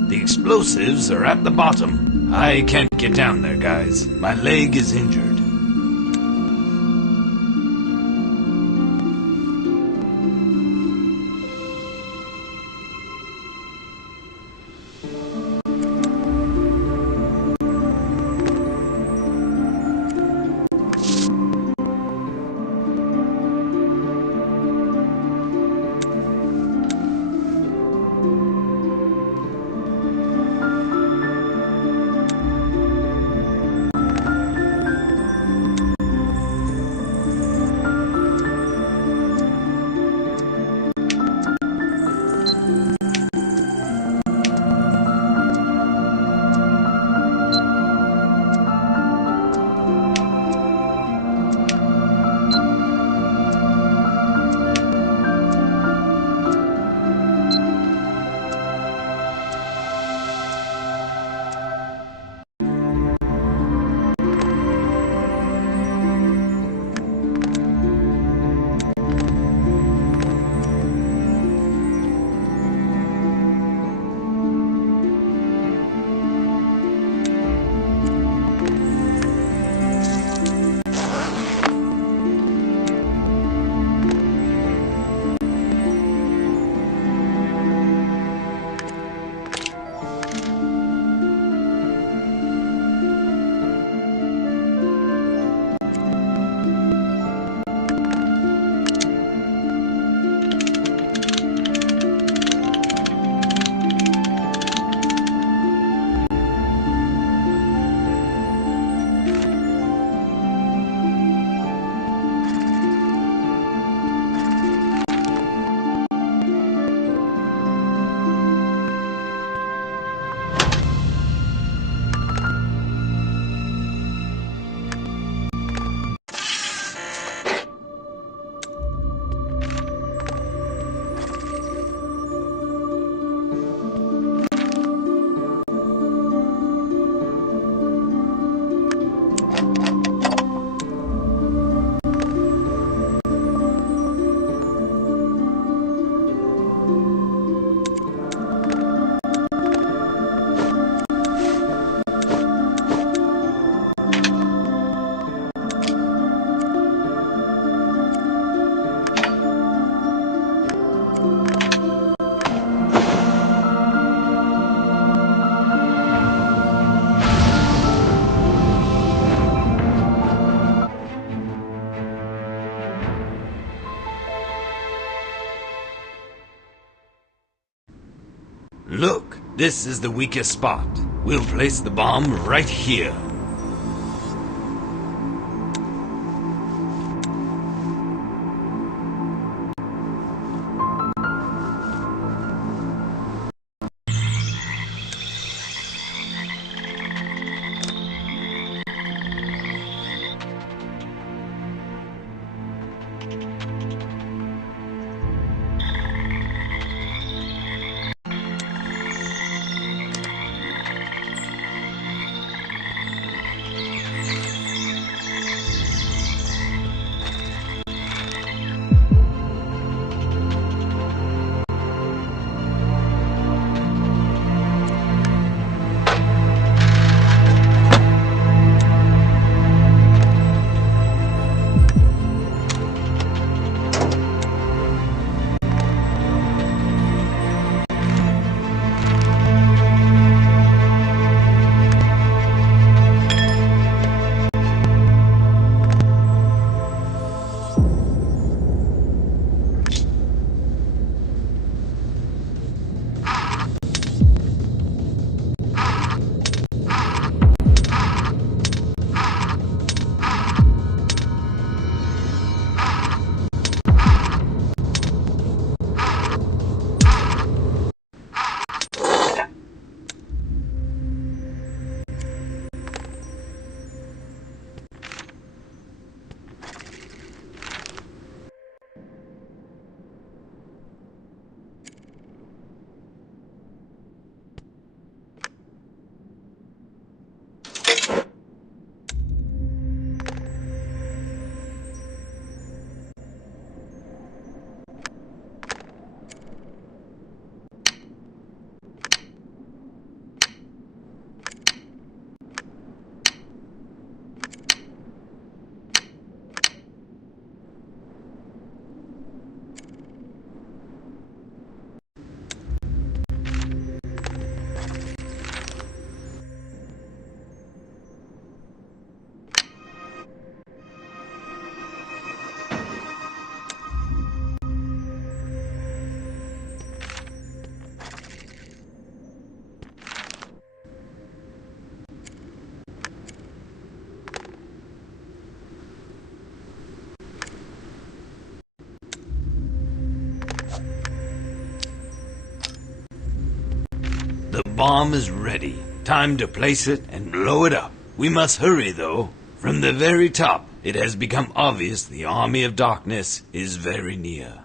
The explosives are at the bottom. I can't get down there, guys. My leg is injured. Look, this is the weakest spot. We'll place the bomb right here. bomb is ready. Time to place it and blow it up. We must hurry, though. From the very top, it has become obvious the army of darkness is very near.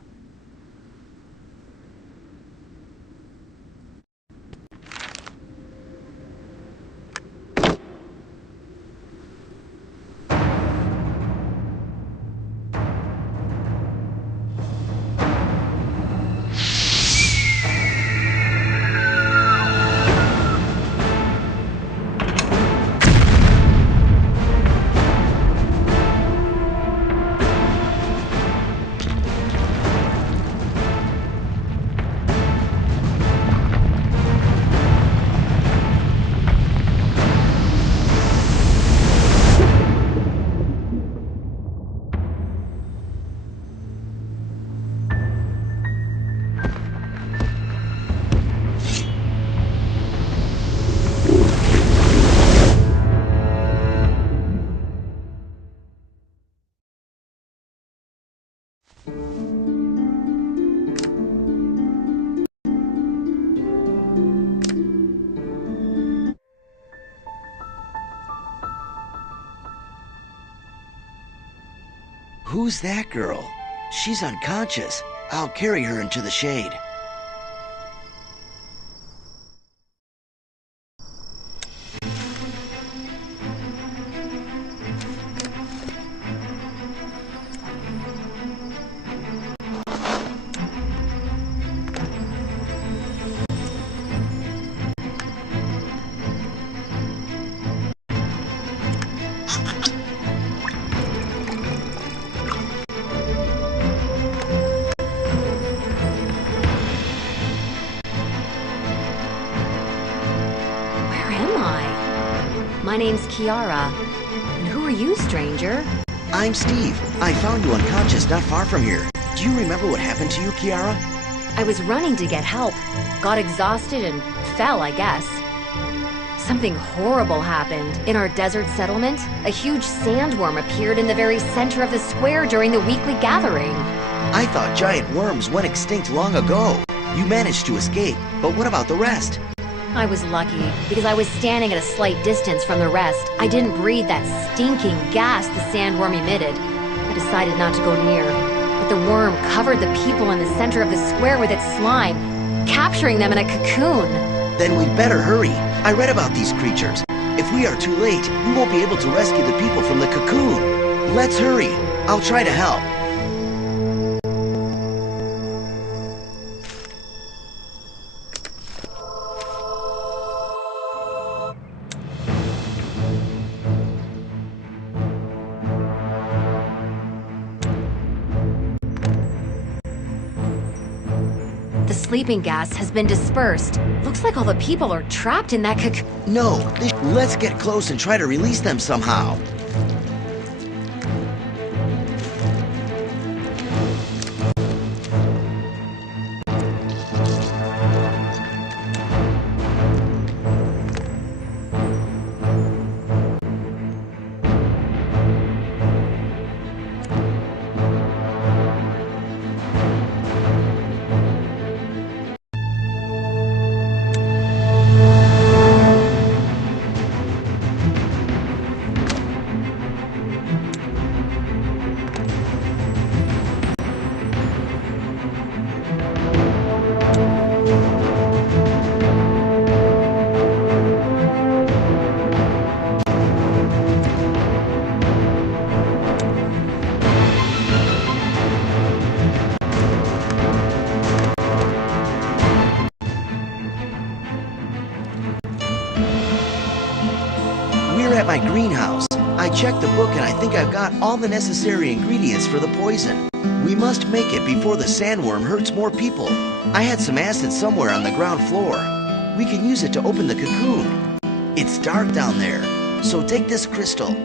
Who's that girl? She's unconscious. I'll carry her into the shade. My name's Kiara. And who are you, stranger? I'm Steve. I found you unconscious not far from here. Do you remember what happened to you, Kiara? I was running to get help. Got exhausted and fell, I guess. Something horrible happened. In our desert settlement, a huge sandworm appeared in the very center of the square during the weekly gathering. I thought giant worms went extinct long ago. You managed to escape, but what about the rest? I was lucky, because I was standing at a slight distance from the rest. I didn't breathe that stinking gas the sandworm emitted. I decided not to go near, but the worm covered the people in the center of the square with its slime, capturing them in a cocoon. Then we'd better hurry. I read about these creatures. If we are too late, we won't be able to rescue the people from the cocoon. Let's hurry. I'll try to help. The sleeping gas has been dispersed. Looks like all the people are trapped in that cocoon. No, let's get close and try to release them somehow. We're at my greenhouse. I checked the book and I think I've got all the necessary ingredients for the poison. We must make it before the sandworm hurts more people. I had some acid somewhere on the ground floor. We can use it to open the cocoon. It's dark down there, so take this crystal.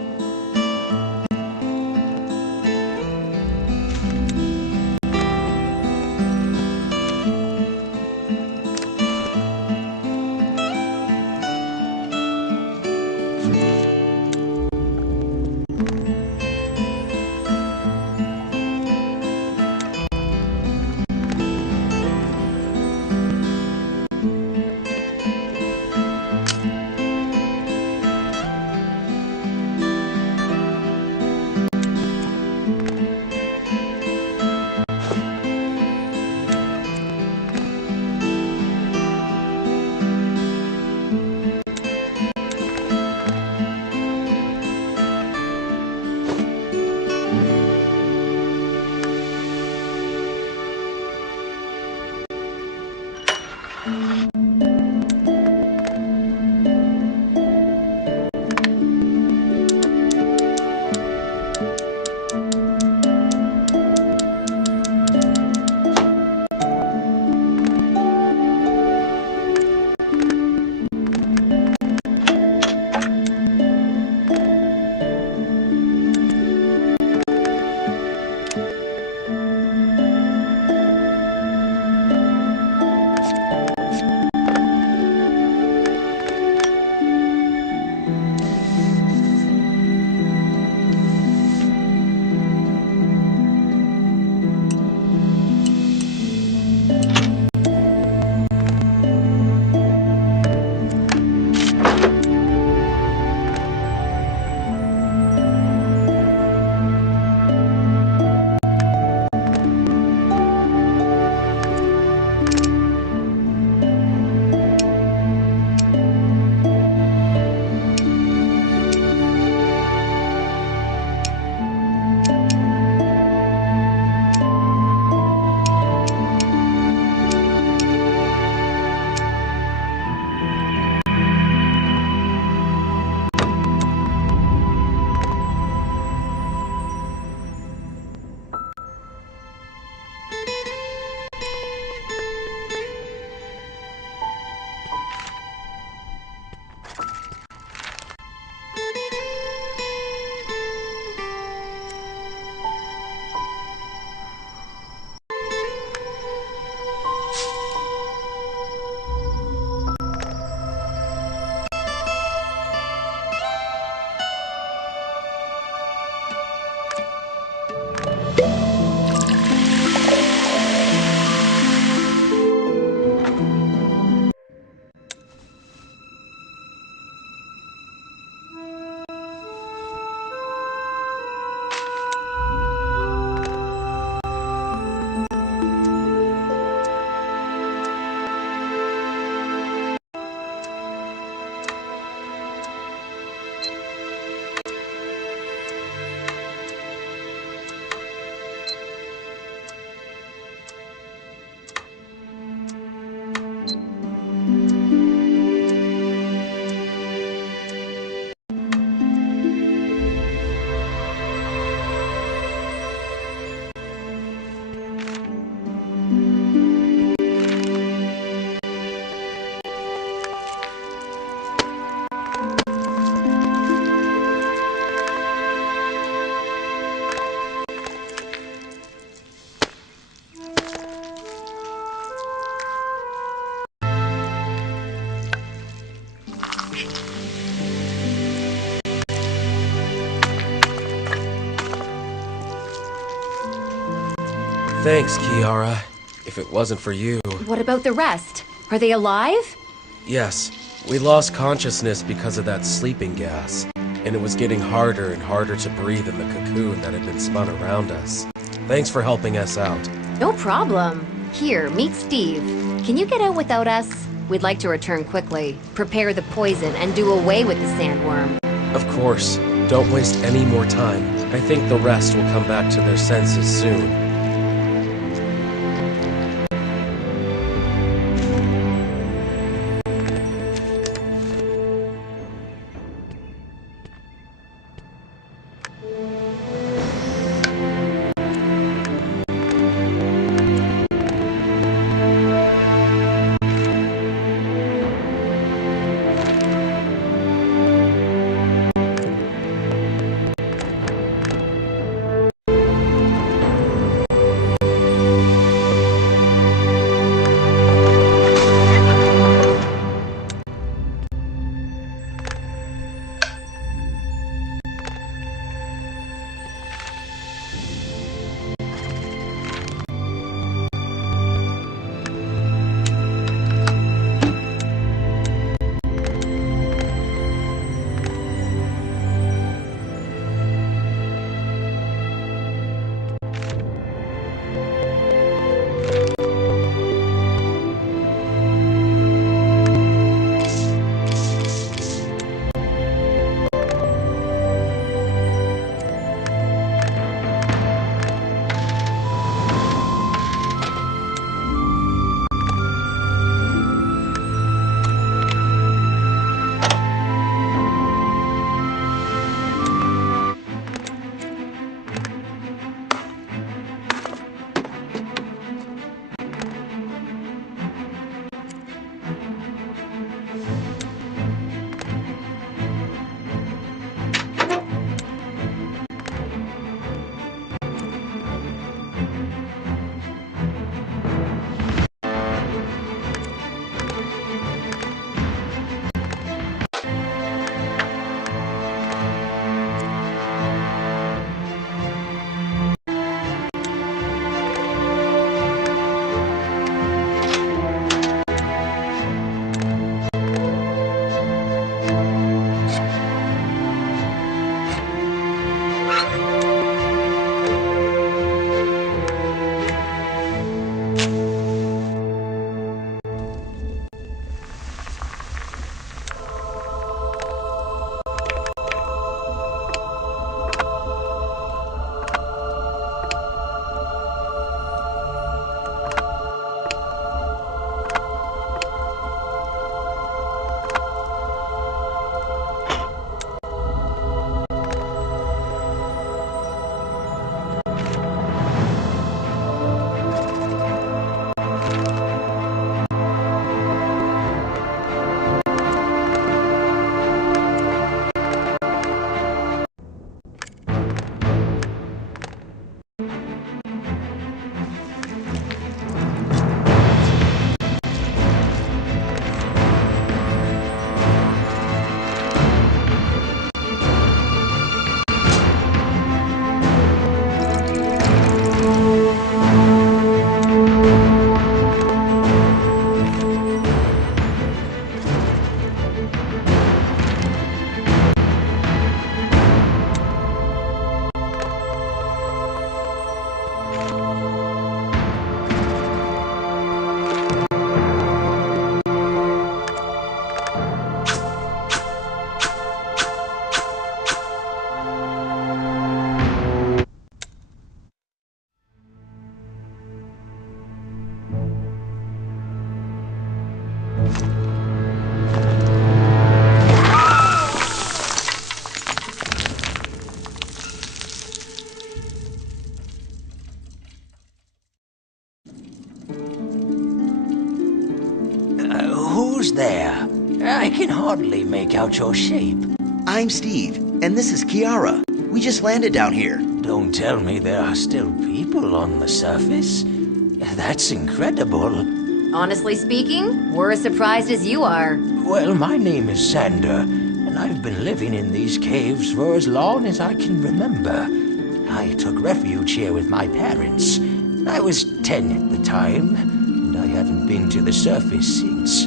Thanks, Kiara. If it wasn't for you... What about the rest? Are they alive? Yes, we lost consciousness because of that sleeping gas, and it was getting harder and harder to breathe in the cocoon that had been spun around us. Thanks for helping us out. No problem. Here, meet Steve. Can you get out without us? We'd like to return quickly, prepare the poison, and do away with the sandworm. Of course. Don't waste any more time. I think the rest will come back to their senses soon. Who's there? I can hardly make out your shape. I'm Steve, and this is Kiara. We just landed down here. Don't tell me there are still people on the surface. That's incredible. Honestly speaking, we're as surprised as you are. Well, my name is Sander, and I've been living in these caves for as long as I can remember. I took refuge here with my parents. I was 10 at the time, and I haven't been to the surface since.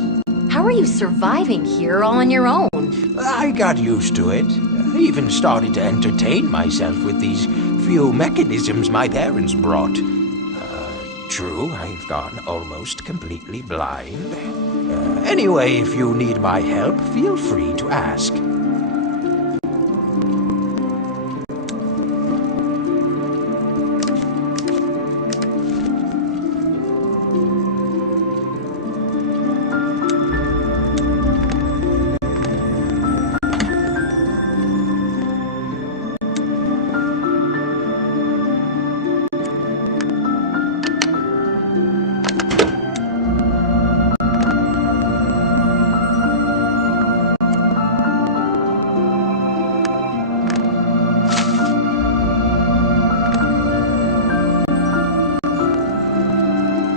How are you surviving here all on your own? I got used to it. I even started to entertain myself with these few mechanisms my parents brought. True, I've gone almost completely blind. Anyway, if you need my help, feel free to ask.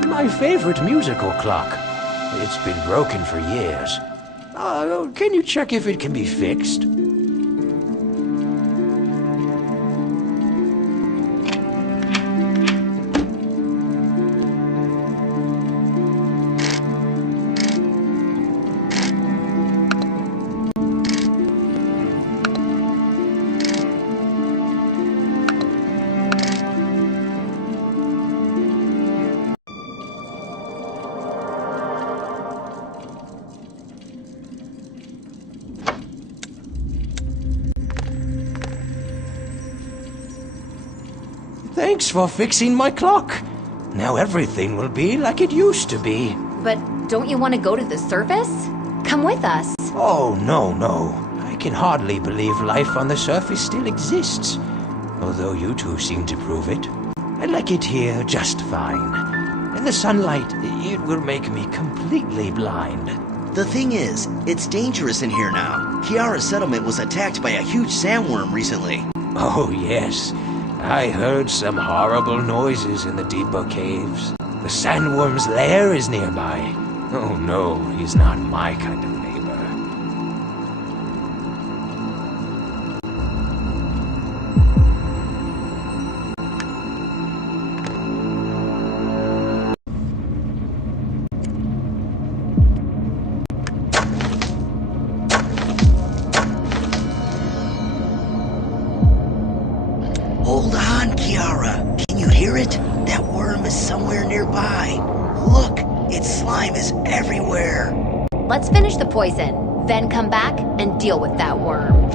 My favorite musical clock. It's been broken for years. Can you check if it can be fixed? Thanks for fixing my clock. Now everything will be like it used to be. But don't you want to go to the surface? Come with us. Oh, no. I can hardly believe life on the surface still exists. Although you two seem to prove it. I like it here just fine. In the sunlight, it will make me completely blind. The thing is, it's dangerous in here now. Kiara's settlement was attacked by a huge sandworm recently. Oh, yes. I heard some horrible noises in the deeper caves. The sandworm's lair is nearby. Oh no, he's not my kind of neighbor. Hold on, Kiara. Can you hear it? That worm is somewhere nearby. Look, its slime is everywhere. Let's finish the poison, then come back and deal with that worm.